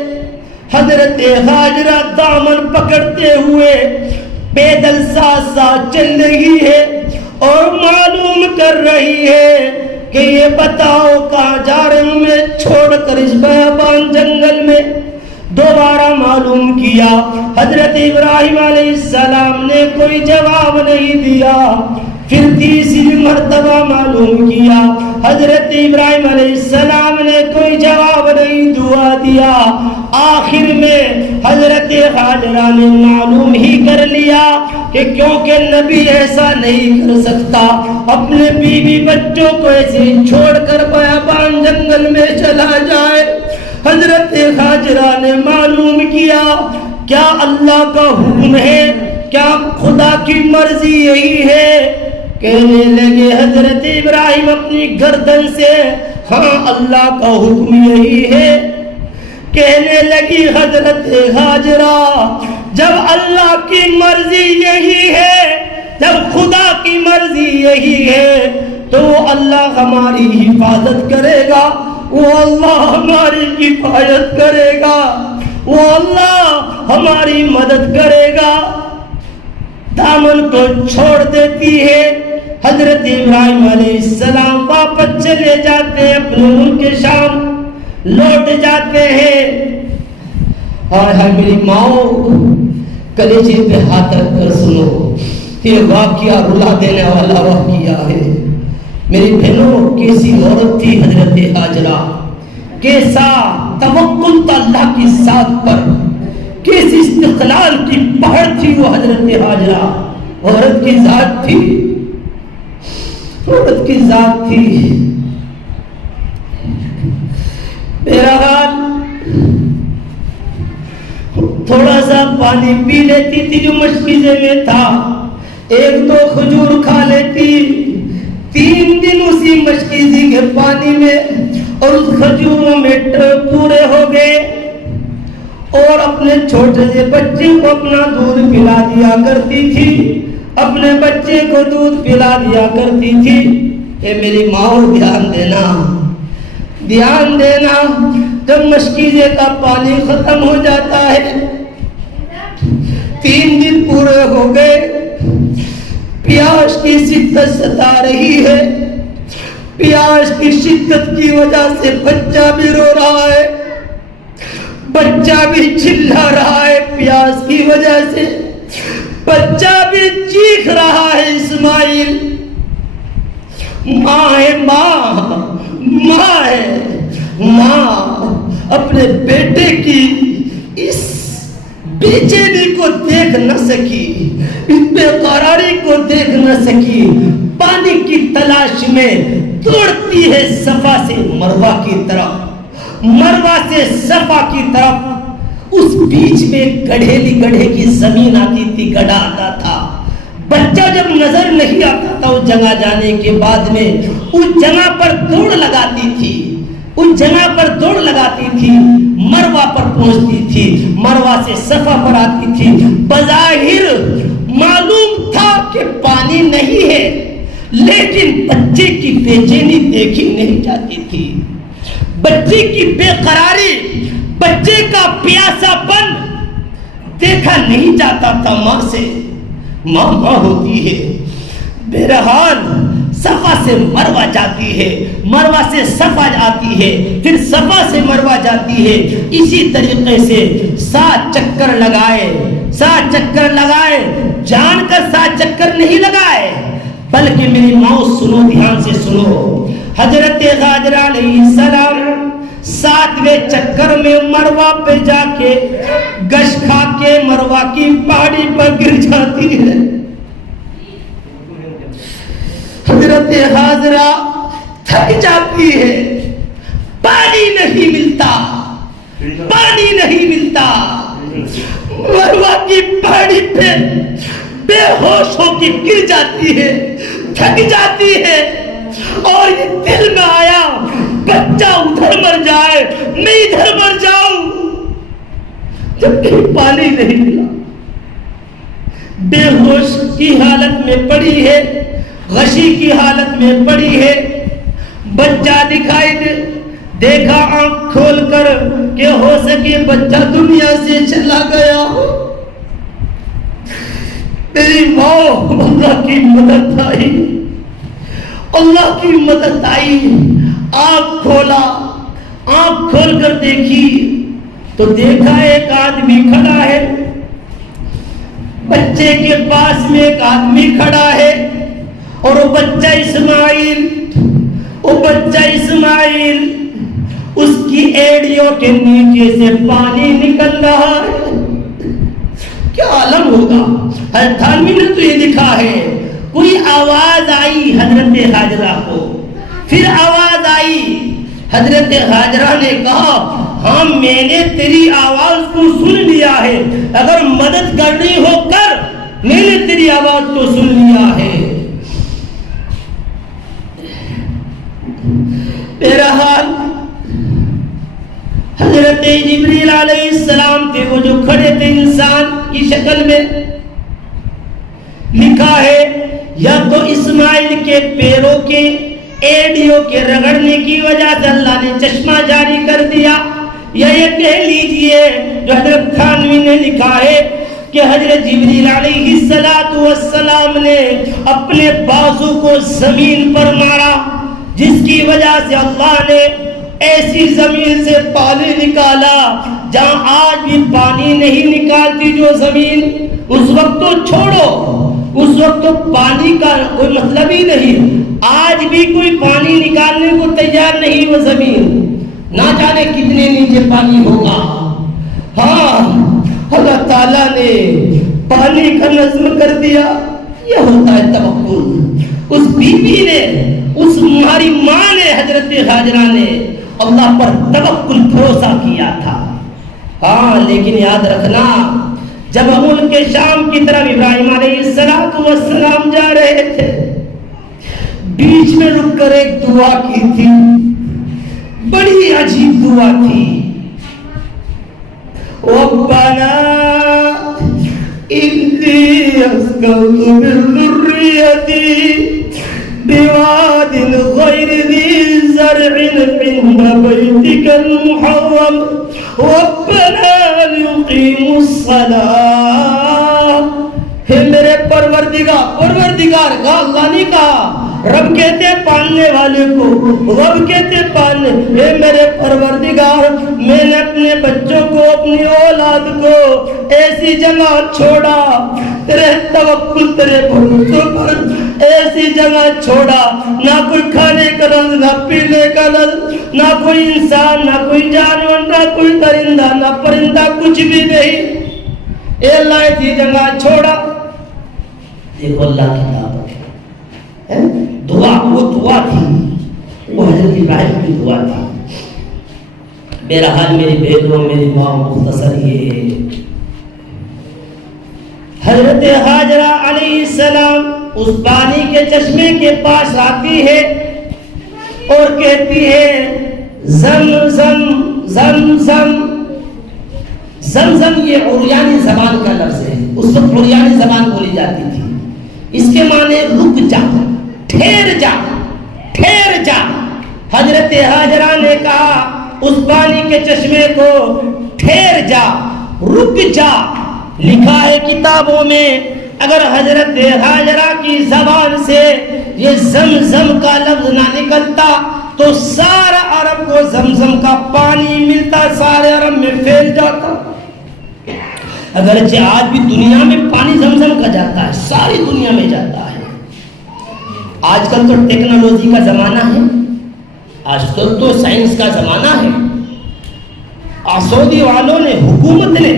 حضرت ہاجرہ دامن پکڑتے ہوئے پیدل ساتھ چل رہی ہے اور معلوم کر رہی ہے کہ یہ بتاؤ کہاں جا رہے ہوں میں چھوڑ کر اس بیابان جنگل میں. دوبارہ معلوم کیا, حضرت ابراہیم علیہ السلام نے کوئی جواب نہیں دیا. پھر تیسری مرتبہ معلوم کیا, حضرت ابراہیم علیہ السلام نے کوئی جواب نہیں دیا. آخر میں حضرت ہاجرہ نے معلوم ہی کر لیا کہ کیونکہ نبی ایسا نہیں کر سکتا, اپنے بیوی بچوں کو ایسے چھوڑ کر بیابان جنگل میں چلا جائے. حضرت ہاجرہ نے معلوم کیا, کیا اللہ کا حکم ہے, کیا خدا کی مرضی یہی ہے کہنے لگے حضرت ابراہیم اپنی گردن سے، ہاں اللہ کا حکم یہی ہے۔ کہنے لگی حضرت ہاجرہ جب اللہ کی مرضی یہی ہے، جب خدا کی مرضی یہی ہے تو اللہ ہماری حفاظت کرے گا، وہ اللہ ہماری حفاظت کرے گا، وہ اللہ ہماری مدد کرے گا۔ دامن کو چھوڑ دیتی ہے۔ حضرت ابراہیم علیہ السلام واپس چلے جاتے ہیں اپنے ملک شام، لوٹ جاتے ہیں۔ ہائے میری ماؤں، کلیجے پہ ہاتھ رکھ کر سنو، یہ واقعہ رلا دینے والا واقعہ ہے۔ میری بہنوں، کیسی عورت تھی حضرت ہاجرہ، کیسا توکل تھا اللہ کی ذات پر، کیسی استقلال کی پہاڑ تھی وہ حضرت ہاجرہ۔ عورت کی ذات تھی، عورت کی ذات تھی۔ بہرحال تھوڑا سا پانی پی لیتی تھی جو مشکیزے میں تھا، ایک دو کھجور کھا لیتی، 3 دن اسی مشکیزی کے پانی میں اور اس کھجوروں میں پورے ہو گئے، اور اپنے چھوٹے سے بچے کو اپنا دودھ پلا دیا کرتی تھی، اپنے بچے کو دودھ پلا دیا کرتی تھی۔ اے میری ماں، دھیان دینا، دھیان دینا، جب مشکیزے کا پانی ختم ہو جاتا ہے، 3 دن پورے ہو گئے، پیاس کی شدت ستا رہی ہے، پیاس کی شدت کی وجہ سے بچہ بھی رو رہا ہے، بچہ بھی چلا رہا ہے، پیاس کی وجہ سے بچہ بھی چیخ رہا ہے۔ اسماعیل ماں ہے، ماں ہے، ماں اپنے بیٹے کی اس بے چینی کو دیکھ نہ سکی، اس بے قراری کو دیکھ نہ سکی، پانی کی تلاش میں دوڑتی ہے صفا سے مروہ کی طرف، مروہ سے صفا کی طرف۔ اس بیچ میں گڑھے کی زمین آتی تھی، گڑھا آتا تھا، بچہ جب نظر نہیں آتا تھا اس جگہ جانے کے بعد میں اس جگہ پر دوڑ لگاتی تھی، اس جگہ پر دوڑ لگاتی تھی، مروہ پر پہنچتی تھی، مروہ سے صفا پر آتی تھی۔ بظاہر معلوم تھا کہ پانی نہیں ہے، لیکن بچے کی بے چینی دیکھی نہیں جاتی تھی، بچے کی بے قراری، بچے کا پیاسا پن دیکھا نہیں جاتا تھا ماں سے۔ ماں ہوتی ہے۔ بہرحال صفا سے مروہ جاتی ہے، مروہ سے صفا آتی ہے، پھر صفا سے مروہ جاتی ہے۔ اسی طریقے سے 7 چکر لگائے، جان کر 7 چکر نہیں لگائے، بلکہ میری ماں سنو، دھیان سے سنو۔ حضرت ہاجرہ علیہ السلام 7ویں چکر میں مروہ پہ جا کے گش کھا کے مروہ کی پہاڑی پر گر جاتی ہے۔ حضرت ہاجرہ تھک جاتی ہے، پانی نہیں ملتا، پانی نہیں ملتا، مروہ کی پہاڑی پہ بے ہوش ہو کے گر جاتی ہے، تھک جاتی ہے، اور یہ دل میں آیا بچہ ادھر مر جائے، میں ادھر مر جاؤں، جب کہیں پانی نہیں ملا، بے ہوش کی حالت میں پڑی ہے، غشی کی حالت میں پڑی ہے۔ بچہ دکھائی دیکھا آنکھ کھول کر کہ ہو سکے بچہ دنیا سے چلا گیا ہو۔ میری ماں، اللہ کی مدد آئی، اللہ کی مدد آئی۔ آنکھ کھولا، آنکھ کھول کر دیکھی تو دیکھا ایک آدمی کھڑا ہے، بچے کے پاس میں ایک آدمی کھڑا ہے، اور وہ بچہ اسماعیل اس کی ایڑیوں کے نیچے سے پانی نکل رہا ہے۔ کیا عالم ہوگا؟ ہر تھانوی نے تو یہ لکھا ہے، کوئی آواز آئی حضرت ہاجرہ کو، پھر آواز آئی، حضرت ہاجرہ نے کہا ہاں میں نے تیری آواز کو سن لیا ہے، اگر مدد کرنی ہو کر، میں نے تیری آواز کو سن لیا ہے۔ جبریل علیہ السلام تھے، وہ جو کھڑے تھے انسان کی شکل میں. لکھا ہے یا تو اسماعیل کے پیروں کے ایڑیوں کے رگڑنے کی وجہ سے اللہ نے چشمہ جاری کر دیا، یا یہ کہہ لیجئے جو حضرت تھانوی نے لکھا ہے کہ حضرت جبریل علیہ السلام نے اپنے بازو کو زمین پر مارا، جس کی وجہ سے اللہ نے ایسی زمین سے پانی نکالا جہاں آج بھی پانی نہیں نکالتی جو زمین. اس وقت تو چھوڑو، اس وقت تو پانی کا کوئی مطلب ہی نہیں، آج بھی کوئی پانی نکالنے کو تیار نہیں وہ زمین، نہ جانے کتنے نیچے پانی ہوگا. ہاں اللہ تعالیٰ نے پانی کا نظم کر دیا. یہ ہوتا ہے توکل. اس بی بی نے، اس ہماری ماں نے، حضرت ہاجرہ نے اللہ پر توکل بھروسہ کیا تھا. ہاں لیکن یاد رکھنا، جب ہم ملک شام کی طرف ابراہیم علیہ السلام جا رہے تھے، بیچ میں رک کر ایک دعا کی تھی، بڑی عجیب دعا تھی. ربنا انی اسکنت من ذریتی بواد غیر ذی زرع عند بیتک المحرم ربنا لیقیموا الصلاة. ہے میرے پروردگار کا اللہ نے کہا، رب کہتے ہیں پالنے والے کو، رب کہتے ہیں پالنے. اے میرے پروردگار، میں نے اپنے بچوں کو، اپنی اولاد کو ایسی جگہ چھوڑا، تیرے توکل، تیرے بھروسے پر ایسی جگہ چھوڑا، نہ کوئی کھانے کا لفظ، نہ پینے کا لفظ، نہ کوئی انسان، نہ کوئی جانور، نہ کوئی درندہ، نہ پرندہ، کچھ بھی نہیں. اے اللہ ایسی جگہ چھوڑا. دیکھو اللہ کی دعوت ہے، دعا، وہ دعا تھی، وہ حضرت ابراہیم کی دعا تھی. بہرحال میری بہنوں، میری ماں، مختصر یہ ہے، حضرت ہاجرہ علیہ السلام اس پانی کے چشمے کے پاس آتی ہے اور کہتی ہے زمزم زمزم. زمزم یہ عریانی زبان کا لفظ ہے، اس وقت عریانی زبان بولی جاتی تھی. اس کے معنی رک جا، ٹھہر جا، ٹھہر جا. حضرت ہاجرہ نے کہا اس پانی کے چشمے کو، ٹھہر جا، رک جا. لکھا ہے کتابوں میں اگر حضرت ہاجرہ کی زبان سے یہ زمزم کا لفظ نہ نکلتا تو سارا عرب کو زمزم کا پانی ملتا، سارے عرب میں پھیل جاتا. اگرچہ آج بھی دنیا میں پانی زمزم کا جاتا ہے، ساری دنیا میں جاتا ہے. آج کل تو ٹیکنالوجی کا زمانہ ہے، آج کل تو سائنس کا زمانہ ہے. سعودی والوں نے، حکومت نے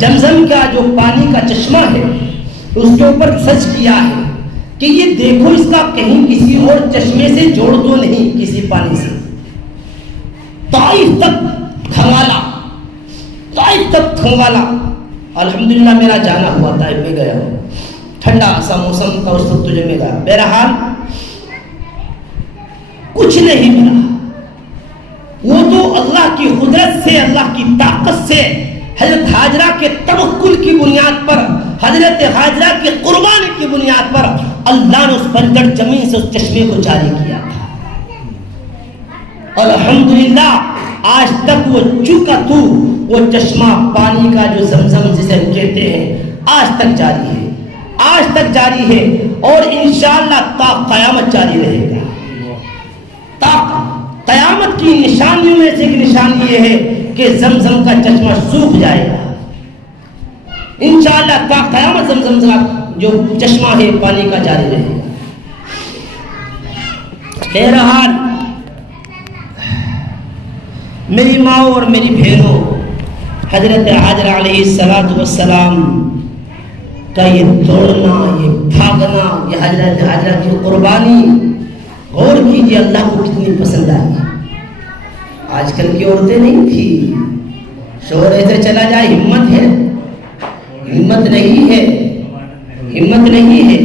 زمزم کا جو پانی کا چشمہ ہے اس کے اوپر سرچ کیا ہے کہ یہ دیکھو اس کا کہیں کسی اور چشمے سے جوڑ دو نہیں، کسی پانی سے. طائف تک کھنگالا، طائف تک کھنگالا. الحمدللہ میرا جانا ہوا، طائف میں گیا ہوں، ٹھنڈا سا موسم تھا اس وقت تجھے ملا. بہرحال کچھ نہیں ملا. وہ تو اللہ کی قدرت سے، اللہ کی طاقت سے، حضرت ہاجرہ کے توکل کی بنیاد پر، حضرت ہاجرہ کی قربانی کی بنیاد پر اللہ نے اس بنجر زمین سے اس چشمے کو جاری کیا تھا. الحمدللہ آج تک وہ چکا تو وہ چشمہ پانی کا جو زمزم جسے ہم کہتے ہیں آج تک جاری ہے، آج تک جاری ہے اور انشاءاللہ تا قیامت جاری رہے گا. تا قیامت کی نشانیوں میں سے ایک نشانی یہ ہے کہ زمزم کا چشمہ سوکھ جائے گا. انشاءاللہ تا قیامت زمزم کا جو چشمہ ہے پانی کا جاری رہے گا. بہرحال میری ماں اور میری بہنوں، حضرت ہاجرہ علیہ السلام کا یہ دوڑنا، یہ بھاگنا، یہ حضرت ہاجرہ کی قربانی، غور کیجیے اللہ کو کتنی پسند آئی. آج کل کی عورتیں نہیں تھی، شوہر ایسے چلا جائے ہمت ہے، ہمت نہیں ہے، ہمت نہیں ہے.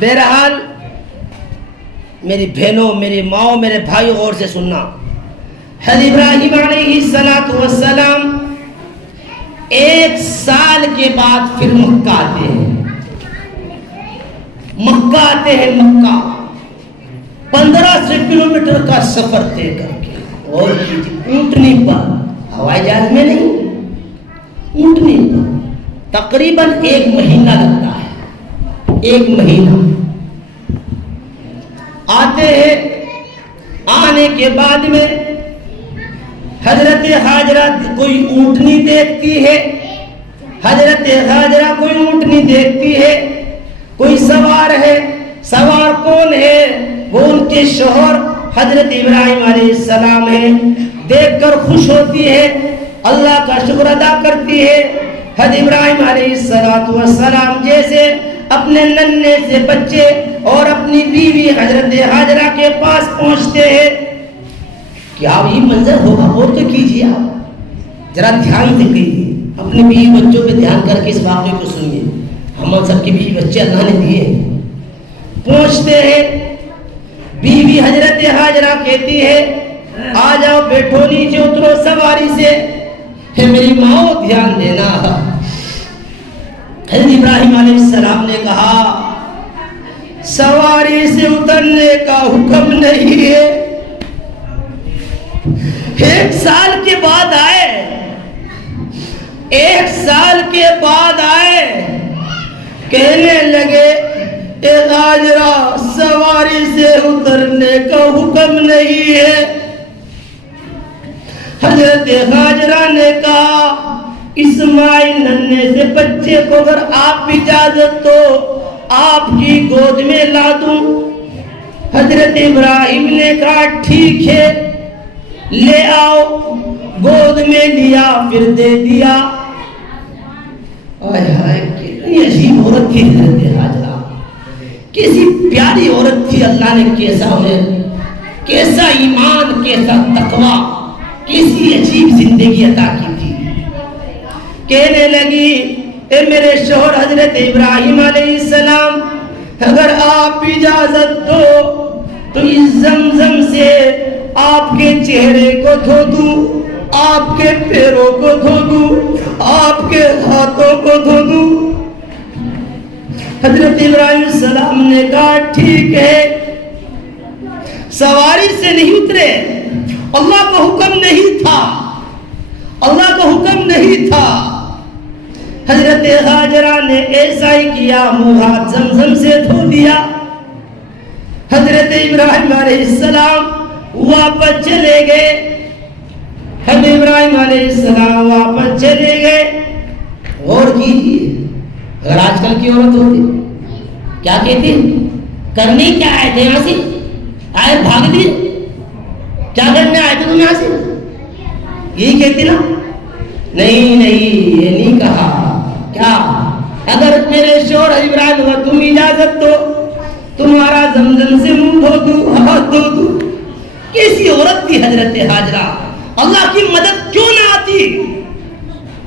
بہرحال میری بہنوں، میری ماں، میرے بھائی غور سے سننا. حضرت ابراہیم علیہ السلام 1 سال کے بعد پھر مکہ آتے ہیں. مکہ آتے ہیں. مکہ 1500 کلومیٹر کا سفر طے کر کے، اور اونٹنی پر، ہوائی جہاز میں نہیں، اونٹنی پر تقریباً 1 مہینہ لگتا ہے. 1 مہینہ آتے ہیں. آنے کے بعد میں حضرت ہاجرہ کوئی اونٹنی دیکھتی ہے. حضرت ہاجرہ کوئی اونٹنی دیکھتی ہے. کوئی سوار ہے. سوار کون ہے؟ وہ ان کے شوہر حضرت ابراہیم علیہ السلام ہے. دیکھ کر خوش ہوتی ہے، اللہ کا شکر ادا کرتی ہے. حضرت ابراہیم علیہ السلام جیسے اپنے ننھے سے بچے اور اپنی بیوی حضرت ہاجرہ کے پاس پہنچتے ہیں. کیا یہ منظر ہوگا؟ اور تو کیجیے، آپ ذرا دھیان سے کہیے، اپنے بیوی بچوں پہ دھیان کر کے اس واقعے کو سنیے. ہم سب کے بیوی بچے اللہ نے دیے. پہنچتے ہیں. بیوی حضرت ہاجرہ کہتی ہے آ جاؤ، بیٹھو، نیچے اترو سواری سے. ہے میری ماں، دھیان دینا. حضرت ابراہیم علیہ السلام نے کہا سواری سے اترنے کا حکم نہیں ہے. 1 سال کے بعد آئے. 1 سال کے بعد آئے. کہنے لگے اے ہاجرہ، سواری سے اترنے کا حکم نہیں ہے. حضرت ہاجرہ نے کہا اسماعیل ننھے سے بچے کو اگر آپ اجازت دو آپ کی گود میں لا دوں. حضرت ابراہیم نے کہا ٹھیک ہے، لے آؤ. گود میں لیا، پھر دے دیا. کتنی عجیب عورت تھی حضرت ہاجرہ، کیسی پیاری عورت تھی. اللہ نے کیسا ایمان، کیسا تقوی، کیسی عجیب زندگی عطا کی تھی. کہنے لگی اے میرے شوہر حضرت ابراہیم علیہ السلام، اگر آپ اجازت دو تو اس زمزم سے آپ کے چہرے کو دھو دوں، آپ کے پیروں کو دھو دوں، آپ کے ہاتھوں کو دھو دوں. حضرت ابراہیم السلام نے کہا ٹھیک ہے. سواری سے نہیں اترے. اللہ کا حکم نہیں تھا، اللہ کا حکم نہیں تھا. حضرت ہاجرہ نے ایسا ہی کیا، منہ ہاتھ زمزم سے دھو دیا. حضرت ابراہیم علیہ السلام واپس چلے گئے. حضرت ابراہیم علیہ السلام واپس چلے گئے. غور کیجیے، اگر آج کل کی عورت ہوتی کیا کہتی؟ کرنے کیا آئے تھے یہاں سے؟ آئے بھاگ دیے. کیا کرنے آئے تھے تم یہاں سے؟ یہی کہتی نا. نہیں، یہ نہیں کہا. کیا اگر میرے شوہر ابراہیم اگر تم اجازت دو تمہارا زمزم سے منہ دھو دوں، ہاتھ دھو دوں. کیسی عورت تھی حضرت ہاجرہ. اللہ کی مدد کیوں نہ آتی؟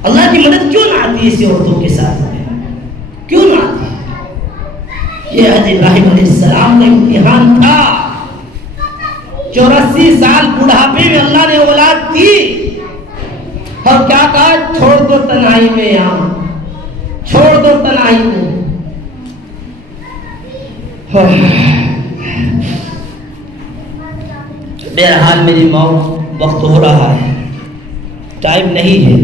اللہ کی مدد کیوں نہ آتی ایسی عورتوں کے ساتھ؟ کیوں نہ آتی؟ یہ حضرت ابراہیم علیہ السلام کا امتحان تھا. 84 سال بڑھاپے میں اللہ نے اولاد دی اور کیا کہا؟ چھوڑ دو تنہائی میں، یہاں چھوڑ دو تنہائی میں. بہرحال میری موت، وقت ہو رہا ہے، ٹائم نہیں ہے.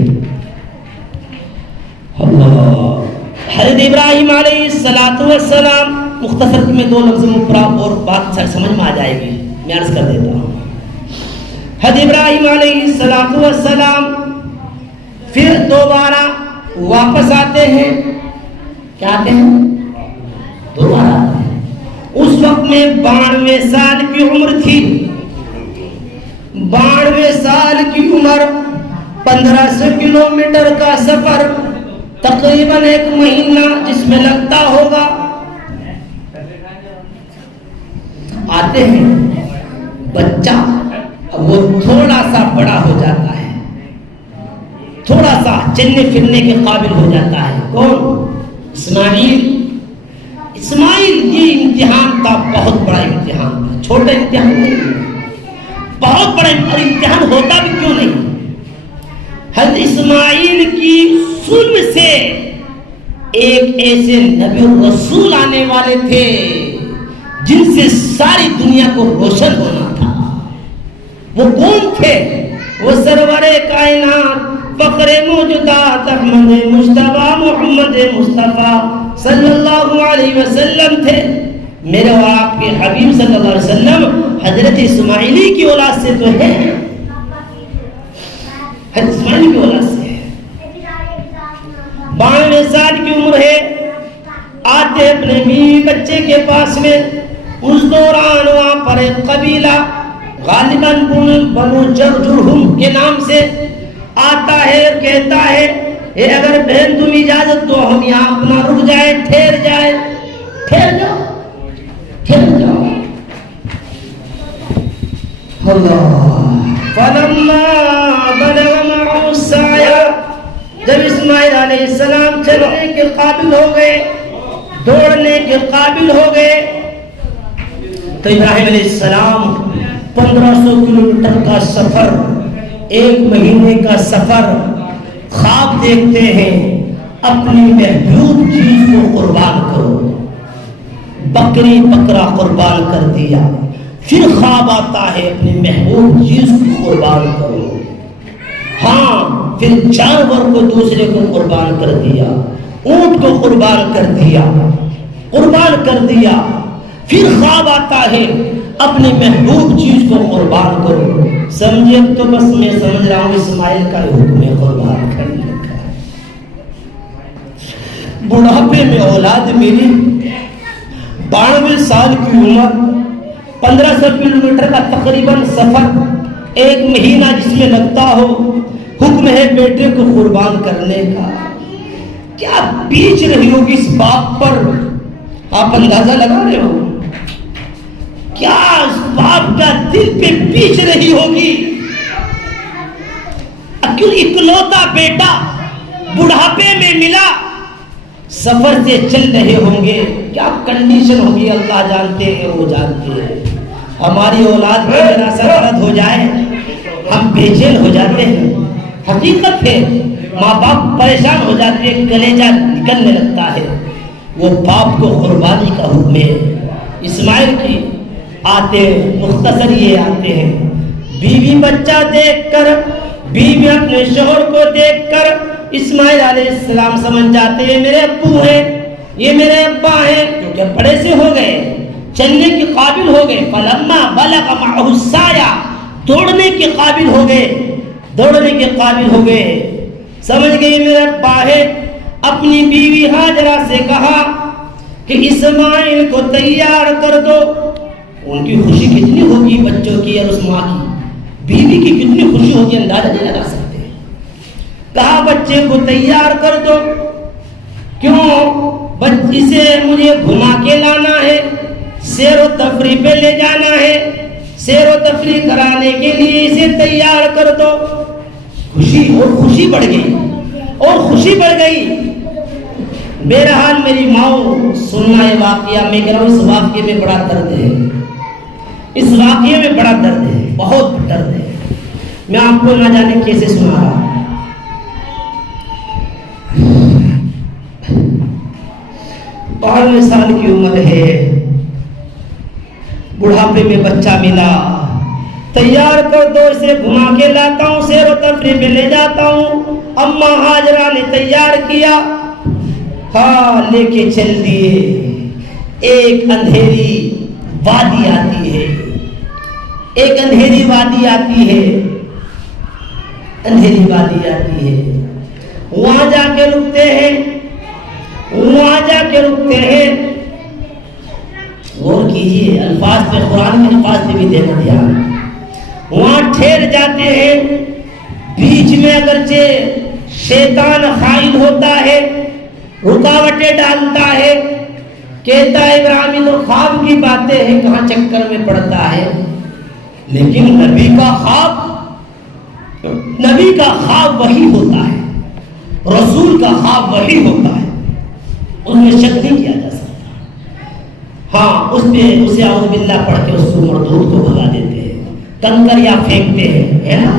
حضرت ابراہیم علیہ السلام، مختصر میں 2 لفظ میں اور بات سمجھ میں آ جائے گی، میں عرض کر دیتا ہوں. حضرت ابراہیم علیہ السلام پھر دوبارہ واپس آتے ہیں. کیا آتے ہیں؟ دوبارہ آتے ہیں. اس وقت میں 92 سال کی عمر تھی. 92 سال کی عمر، 1500 کلومیٹر کا سفر، تقریباً 1 مہینہ جس میں لگتا ہوگا. آتے ہیں. بچہ اب وہ تھوڑا سا بڑا ہو جاتا ہے، تھوڑا سا چلنے پھرنے کے قابل ہو جاتا ہے. کون؟ اسماعیل. یہ امتحان تھا، بہت بڑا امتحان تھا. چھوٹا امتحان نہیں ہے، بہت بڑا امتحان ہوتا بھی کیوں نہیں۔ حضرت اسماعیل کی سلب سے ایک ایسے نبی رسول آنے والے تھے جن سے ساری دنیا کو روشن ہونا تھا۔ وہ کون تھے؟ وہ سرور کائنات فخر موجودات احمد مصطفیٰ محمد مصطفیٰ صلی اللہ علیہ وسلم تھے۔ میرے اور آپ کے حبیب صلی اللہ علیہ وسلم حضرت اسماعیلی کی اولاد سے تو ہے، حضرت اسماعیلی کی اولاد سے ہے۔ 92 سال کی عمر ہے، آتے اپنے بیوی بچے کے پاس میں۔ اس دوران وہاں پر ایک قبیلہ غالباً بنو جرہم کے نام سے آتا ہے اور کہتا ہے اے اگر بہن تم اجازت دو ہم یہاں اپنا رک جائے، ٹھہر جائے، ٹھہر جاؤ، ٹھہر جاؤ۔ اللہ فلما بلغ معه السعي، جب اسماعیل علیہ السلام چلنے کے قابل ہو گئے، دوڑنے کے قابل ہو گئے، تو ابراہیم علیہ السلام 1500 کلومیٹر کا سفر، 1 مہینے کا سفر، خواب دیکھتے ہیں اپنی محبوب چیز کو قربان کرو، بکری بکرا قربان کر دیا۔ پھر خواب آتا ہے اپنی محبوب چیز کو قربان کرو، ہاں پھر جانور کو دوسرے کو قربان کر دیا، اونٹ کو قربان کر دیا، قربان کر دیا۔ پھر خواب آتا ہے اپنی محبوب چیز کو قربان کرو۔ سمجھے تو بس میں سمجھ رہا ہوں اسماعیل کا حکم ہے قربان کرنے کا۔ بڑھاپے میں اولاد ملی، 92 سال کی عمر، 1500 کلومیٹر کا تقریباً سفر، 1 مہینہ جس میں لگتا ہو، حکم ہے بیٹے کو قربان کرنے کا۔ کیا بیچ رہی ہوگی اس باپ پر؟ آپ اندازہ لگا رہے ہو کیا اس باپ کا دل پہ بیچ رہی ہوگی؟ اکلوتا بیٹا بڑھاپے میں ملا، سفر سے چل رہے ہوں گے، کیا کنڈیشن ہوگی اللہ جانتے ہیں، وہ جانتے ہیں۔ ہماری اولاد میں ذرا سا غلط ہو جائے ہم بے چین ہو جاتے ہیں، حقیقت ہے، ماں باپ پریشان ہو جاتے ہیں، کلیجہ نکلنے لگتا ہے۔ وہ باپ کو قربانی کا حکم ہے۔ اسماعیل کی آتے مختصر یہ آتے ہیں، بیوی بچہ دیکھ کر، بیوی اپنے شوہر کو دیکھ کر اسماعیل علیہ السلام سمجھ جاتے ہیں میرے ابو ہیں، یہ میرے ابا ہیں، کیونکہ بڑے سے ہو گئے، چلنے کے قابل ہو گئے۔ فلما بلغ معه السعي، دوڑنے کے قابل ہو گئے، دوڑنے کے قابل ہو گئے، سمجھ گئے میرے ابا ہے۔ اپنی بیوی ہاجرہ سے کہا کہ اسماعیل کو تیار کر دو۔ ان کی خوشی کتنی ہوگی بچوں کی اور اس ماں کی، بیوی کی کتنی خوشی ہوگی اندازہ نہیں لگا سکتے۔ کہا بچے کو تیار کر دو، کیوں؟ اسے مجھے گھما کے لانا ہے، سیر و تفریح پہ لے جانا ہے، سیر و تفریح کرانے کے لیے اسے تیار کر دو۔ خوشی اور خوشی بڑھ گئی اور خوشی بڑھ گئی۔ بہرحال میری ماں سننا یہ واقعہ، میں کہہ رہا ہوں اس واقعے میں بڑا درد ہے، اس واقعے میں بڑا درد ہے، بہت درد ہے۔ میں آپ کو نہ جانے کیسے سنا رہا ہوں۔ 52 سال کی عمر ہے، بڑھاپے میں بچہ ملا، تیار کر دو، اسے گھما کے لاتا ہوں، سیر و تفریح پہ لے جاتا ہوں۔ اماں ہاجرہ نے تیار کیا، ہاں لے کے چل دیے۔ ایک اندھیری وادی آتی ہے، ایک اندھیری وادی آتی ہے، اندھیری وادی آتی ہے، وہاں جا کے رکتے ہیں، وہاں جا کے رکتے ہیں۔ غور کیجئے الفاظ پہ، قرآن کے الفاظ پہ بھی دینا دھیان۔ وہاں ٹھہر جاتے ہیں، بیچ میں اگرچہ شیطان خائن ہوتا ہے، رکاوٹیں ڈالتا ہے، کہتا ہے ابراہیم تو خواب کی باتیں ہیں، کہاں چکر میں پڑتا ہے، لیکن نبی کا خواب وہی ہوتا ہے، رسول کا خواب وہی ہوتا ہے، اس میں شک نہیں کیا جا سکتا۔ ہاں اسے اعوذ باللہ پڑھ کے اس کو مردود کو بھگا دیتے ہیں، کنکریاں پھینکتے ہیں، ہے نا،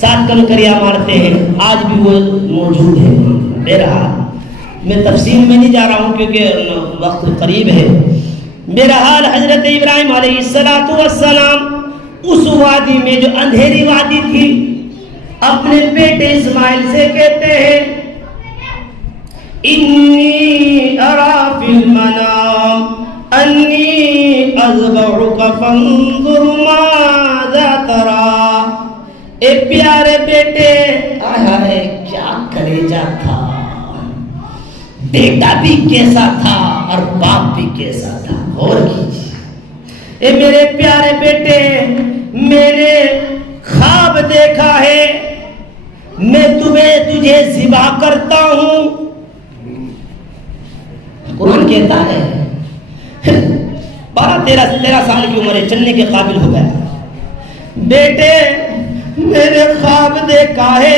7 کنکریاں مارتے ہیں، آج بھی وہ موجود ہے۔ بہرحال میں تفصیل میں نہیں جا رہا ہوں کیونکہ وقت قریب ہے۔ بہرحال حضرت ابراہیم علیہ السلام اس وادی میں جو اندھیری وادی تھی اپنے بیٹے اسماعیل سے کہتے ہیں انی ارا فی المنام انی اذبحک فانظر ماذا تری۔ اے پیارے بیٹے، آہائے کیا کلیجہ تھا، بیٹا بھی کیسا تھا اور باپ بھی کیسا تھا، غور کیجیے۔ اے میرے پیارے بیٹے، میں نے خواب دیکھا ہے، میں تجھے ذبح کرتا ہوں۔ قرآن کہتا ہے 12-13 سال کی عمر ہے، چلنے کے قابل ہو گیا۔ بیٹے میں نے خواب دیکھا ہے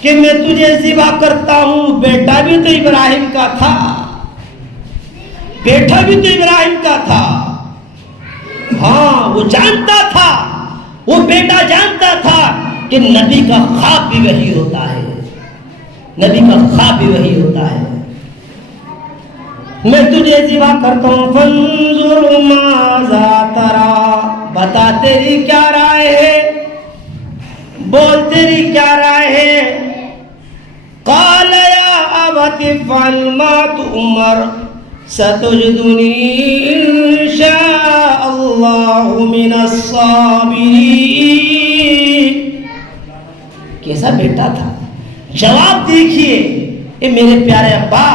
کہ میں تجھے ذبح کرتا ہوں۔ بیٹا بھی تو ابراہیم کا تھا، بیٹا بھی تو ابراہیم کا تھا۔ ہاں وہ جانتا تھا، وہ بیٹا جانتا تھا کہ نبی کا خواب بھی وہی ہوتا ہے، نبی کا خواب بھی وہی ہوتا ہے۔ میں تجھے ذبح کرتا ہوں، فانظر ماذا تری، بتا تیری کیا رائے ہے، بول تیری کیا رائے ہے۔ قال یا ابت افعل ما تؤمر ستجدنی انشاء اللہ من الصابرین۔ کیسا بیٹا تھا، جواب دیکھیے۔ اے میرے پیارے ابا،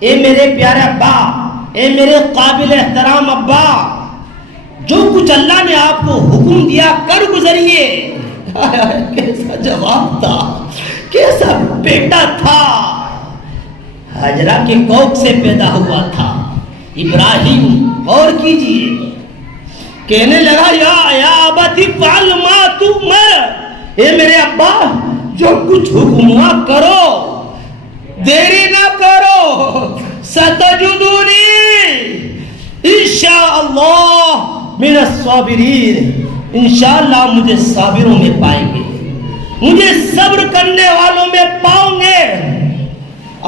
اے میرے پیارے ابا، اے میرے قابل احترام ابا، جو کچھ اللہ نے آپ کو حکم دیا کر گزریے۔ کیسا جواب تھا، کیسا بیٹا تھا، حجرہ کے کوکھ سے پیدا ہوا تھا ابراہیم۔ اور کیجئے، کہنے لگا یا ابت افعل ما تؤمر، اے میرے ابا جو کچھ حکم ہوا کرو، دیری نہ کرو۔ ستجدونی انشاءاللہ من الصابرین، انشاءاللہ مجھے صابروں میں پائیں گے، مجھے صبر کرنے والوں میں پاؤں گے۔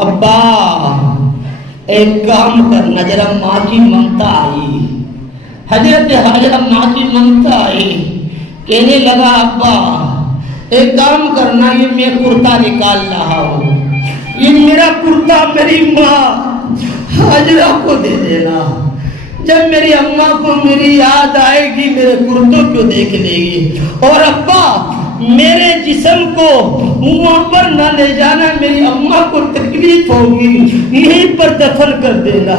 ابا ایک کام کرنا، ذرا ماں کی ممتا آئی، حضرت حاجرہ ماں کی ممتا آئی، کہنے لگا ابا ایک کام کرنا، یہ میں کرتا نکال رہا ہوں، یہ میرا کرتا میری ماں حاجرہ کو دے دینا، جب میری اماں کو میری یاد آئے گی میرے کرتوں کو دیکھ لے گی، اور ابا میرے جسم کو وہاں پر نہ لے جانا، میری اماں کو تکلیف ہوگی، یہیں پر دفن کر دینا،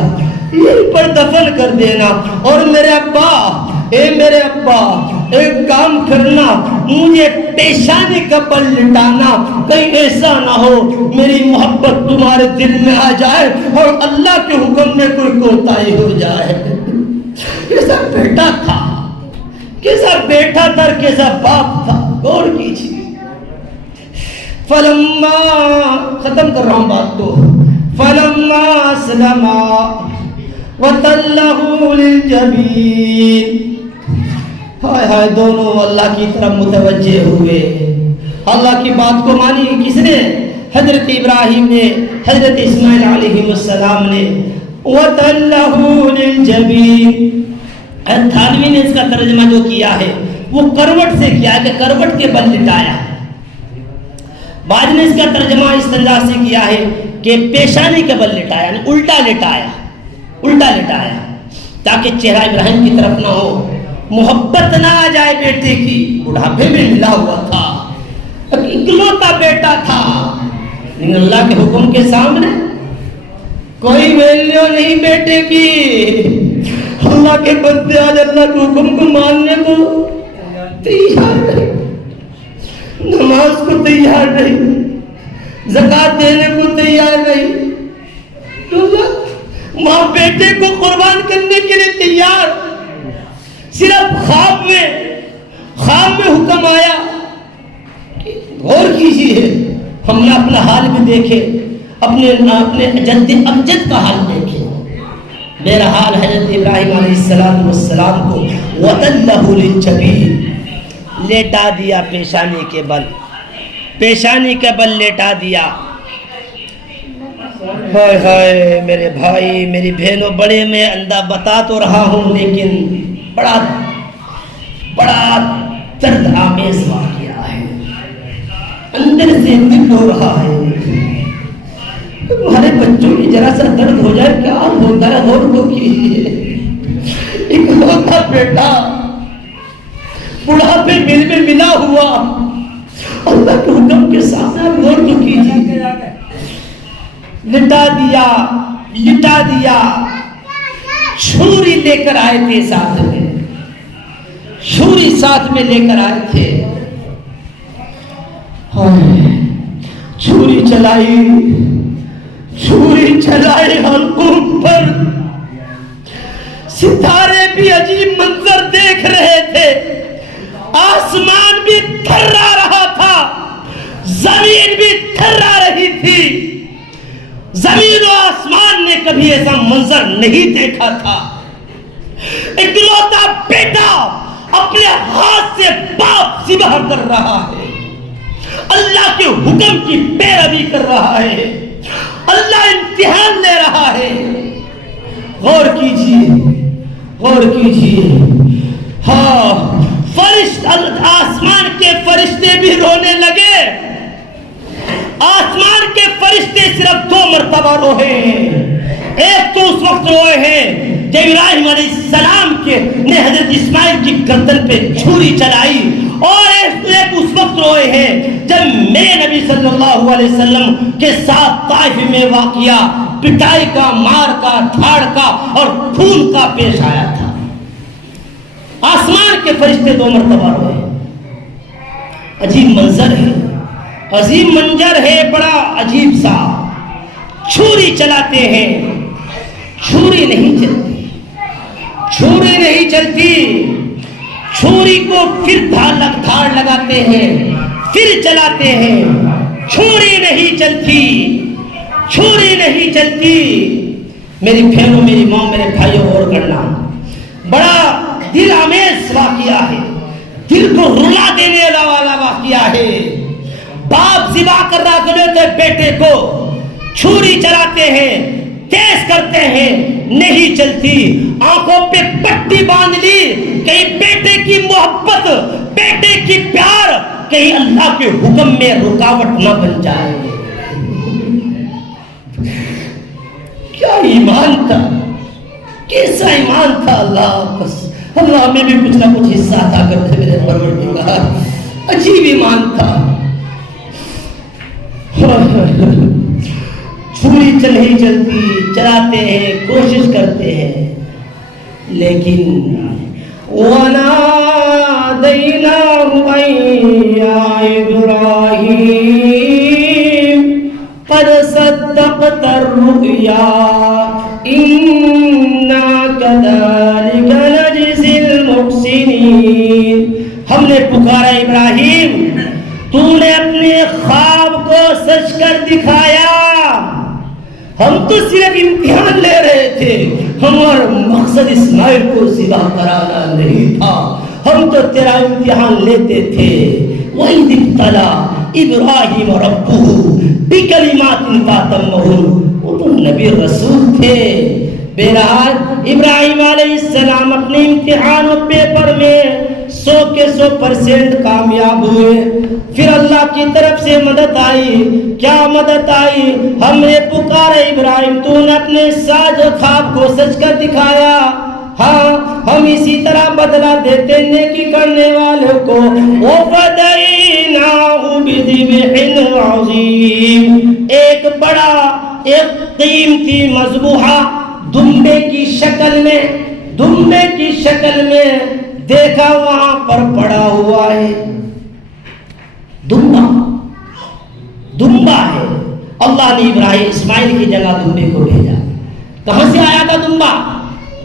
یہیں پر دفن کر دینا۔ اور میرے ابا، اے میرے ابا ایک کام کرنا، مجھے پیشانی کا بل لٹانا، کہیں ایسا نہ ہو میری محبت تمہارے دل میں آ جائے اور اللہ کے حکم میں کوئی کوتاہی ہو جائے۔ کیسا بیٹا تھا، کیسا بیٹا تھا، کیسا باپ تھا، غور کیجیے۔ فلما، ختم کر رہا ہوں بات کو، فلما اسلما وتلہ للجبین، ہائے ہائے دونوں اللہ کی طرف متوجہ ہوئے، اللہ کی بات کو مانی۔ کس نے؟ حضرت ابراہیم نے، حضرت اسماعیل علیہ السلام نے۔ وتلہ للجبین، تھانوی نے اس کا ترجمہ جو کیا ہے وہ کروٹ سے کیا ہے کہ کروٹ کے بل لٹایا۔ بعض نے اس کا ترجمہ اس انداز سے کیا ہے کہ پیشانی کے بل لٹایا، یعنی الٹا لٹایا، الٹا لٹایا، تاکہ چہرہ ابراہیم کی طرف نہ ہو، محبت نہ آ جائے بیٹے کی۔ بڑھاپے میں ملا ہوا تھا، اکلوتا بیٹا تھا، لیکن اللہ کے حکم کے سامنے کوئی ویلیو نہیں بیٹے کی۔ اللہ کے بندے آج اللہ کے حکم کو ماننے کو تیار نہیں، نماز کو تیار نہیں، زکوٰۃ دینے کو تیار نہیں، ماں بیٹے کو قربان کرنے کے لیے تیار، صرف خواب میں حکم آیا۔ غور کیجیے، ہم نے اپنا حال بھی دیکھے، اپنے جد امجد کا حال دیکھے، بہرحال حضرت ابراہیم علیہ السلام کو وَتَلَّهُ لِلْجَبِينِ لیٹا دیا پیشانی کے بل لیٹا دیا. ہائے ہائے میرے بھائی میری بہنوں، بڑے میں اندھا بتا تو رہا ہوں لیکن بڑا درد آمیز واقعہ ہے، اندر سے دل ہو رہا ہے. تمہارے بچوں کی ذرا سا درد ہو جائے کیا ہوتا ہے، غور تو کیجیے. ایک ہوتا بیٹا بڑھاپے میں ملا ہوا، اللہ کے حکم کے سامنے غور تو کیجیے. لٹا دیا. چھری لے کر آئے تھے ساتھ میں لے کر آئے تھے. چھری چلائی حلقوں پر. ستارے بھی عجیب منظر دیکھ رہے تھے، آسمان بھی تھرا رہا تھا، زمین بھی تھرا رہی تھی. زمین و آسمان نے کبھی ایسا منظر نہیں دیکھا تھا. اکلوتا بیٹا اپنے ہاتھ سے باپ ذبح کر رہا ہے، اللہ کے حکم کی پیروی کر رہا ہے، اللہ امتحان لے رہا ہے. غور کیجیے. ہاں آسمان کے فرشتے بھی رونے لگے. آسمان کے فرشتے صرف 2 مرتبہ روئے ہیں. ایک تو اس وقت روئے ہیں جب ابراہیم علیہ السلام نے حضرت اسماعیل کی گردن پہ چھری چلائی، اور ایک اس وقت روئے ہیں جب میرے نبی صلی اللہ علیہ وسلم کے ساتھ طائف میں واقعہ پٹائی کا، مار کا، دھاڑ کا اور خون کا پیش آیا تھا. آسمان کے فرشتے 2 مرتبہ روئے. عجیب منظر ہے، عظیم منظر ہے، بڑا عجیب سا. چھری چلاتے ہیں، چھری نہیں چلتی. چھری کو پھر دھاڑ لگاتے ہیں، پھر چلاتے ہیں. چھری نہیں چلتی. میری بہنوں، میری ماں، میرے بھائیوں، غور کرنا. بڑا دل آمیز واقعہ ہے، دل کو رلا دینے والا واقعہ ہے. باپ ذبح کر رہا تھے بیٹے کو، چھری چلاتے ہیں، تیز کرتے ہیں، نہیں چلتی. آنکھوں پہ پٹی باندھ لی، کہیں بیٹے کی محبت، بیٹے کی پیار کہیں اللہ کے حکم میں رکاوٹ نہ بن جائے. کیا ایمان تھا، کیسا ایمان تھا. اللہ ہمیں بھی کچھ نہ کچھ حصہ عطا کرتے میرے پروردگار. عجیب ایمان تھا. چھری نہیں چلتی، چلاتے ہیں، کوشش کرتے ہیں، لیکن وَنَادَيْنَاهُ أَن يَا إِبْرَاهِيمُ قَدْ صَدَّقْتَ الرُّؤْيَا إِنَّا كَذَلِكَ نَجْزِي الْمُحْسِنِينَ. ہم نے پکارا ابراہیم، تو نے اپنے خواب کو سچ کر دکھایا. ہم تو صرف امتحان لے رہے تھے، ہمارا مقصد اسماعیل کو ذبح کرانا نہیں تھا. ہم تو تیرا امتحان لیتے تھے. وَإِذِ ابْتَلَىٰ إِبْرَاهِيمَ رَبُّهُ بِكَلِمَاتٍ فَأَتَمَّهُنَّ. وہ تو نبی رسول تھے. بہرحال ابراہیم علیہ السلام اپنے امتحان و پیپر میں 100% کامیاب ہوئے. پھر اللہ کی طرف سے مدد آئی. کیا مدد آئی؟ ہم نے پکارا ابراہیم، تو نے اپنے ساز خواب کو سچ کر دکھایا. ہاں ہم اسی طرح بدلہ دیتے نیکی کرنے والوں کو. وَفَدَيْنَاهُ بِذِبْحٍ عَظِيمٍ. ایک بڑا، ایک قیمتی مذبوحہ دمبے کی شکل میں دیکھا وہاں پر پڑا ہوا ہے. دمبا ہے. اللہ نے ابراہیم اسماعیل کی جگہ دمبے کو بھیجا. کہاں سے آیا تھا دمبا؟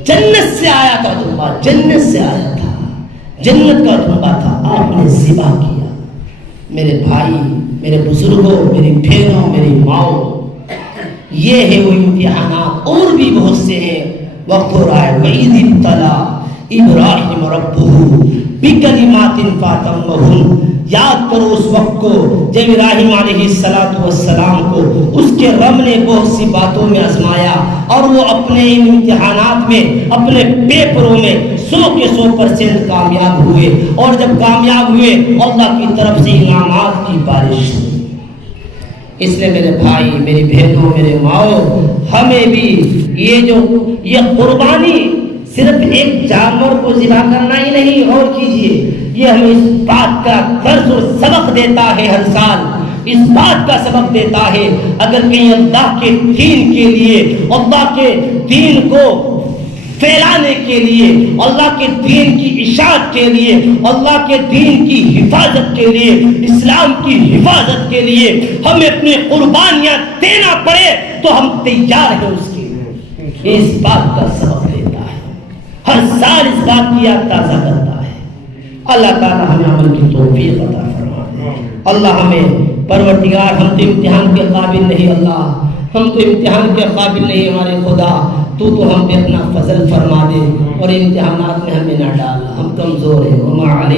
جنت سے آیا تھا دمبا. جنت سے آیا تھا، جنت کا دمبا تھا. آپ نے ذبح کیا. میرے بھائی، میرے بزرگوں، میری بہنوں، میری ماؤں، یہ ہے وہ امتحانات. اور بھی بہت سے ہیں. وقت ہو رہا ہے وَإِذِ ابْتَلَىٰ إِبْرَاهِيمَ رَبُّهُ بِكَلِمَاتٍ فَأَتَمَّهُنَّ۔ یاد کرو اس وقت کو جب ابراہیم علیہ السلام کو اس کے رب نے بہت سی باتوں میں آزمایا اور وہ اپنے امتحانات میں اپنے پیپروں میں 100% کامیاب ہوئے، اور جب کامیاب ہوئے اللہ کی طرف سے انعامات کی بارش ہوئی۔ اس لیے میرے بھائی، میری بہنوں، میرے ماؤں، ہمیں بھی یہ قربانی صرف ایک جانور کو ذبح کرنا ہی نہیں، اور کیجئے، یہ ہمیں اس بات کا درس اور سبق دیتا ہے، ہر سال اس بات کا سبق دیتا ہے اگر کہیں اللہ کے دین کے لیے، اللہ کے دین کو پھیلانے کے لیے، اللہ کے دین کی اشاعت کے لیے، اللہ کے دین کی حفاظت کے لیے، اسلام کی حفاظت کے لیے ہمیں اپنی قربانیاں دینا پڑے تو ہم تیار ہیں اس کے لیے۔ اس بات کا سبق دیتا ہے، ہر سال اس بات کی یاد تازہ کرتا ہے۔ اللہ تعالی ہمیں عمل کی توفیق عطا فرمائے۔ اللہ ہمیں پروردگار، ہم تو امتحان کے قابل نہیں، اللہ ہم تو امتحان کے قابل نہیں، ہمارے خدا تو ہم پہ اپنا فضل فرما دے اور امتحانات میں ہمیں نہ ڈال، ہم کمزور ہیں۔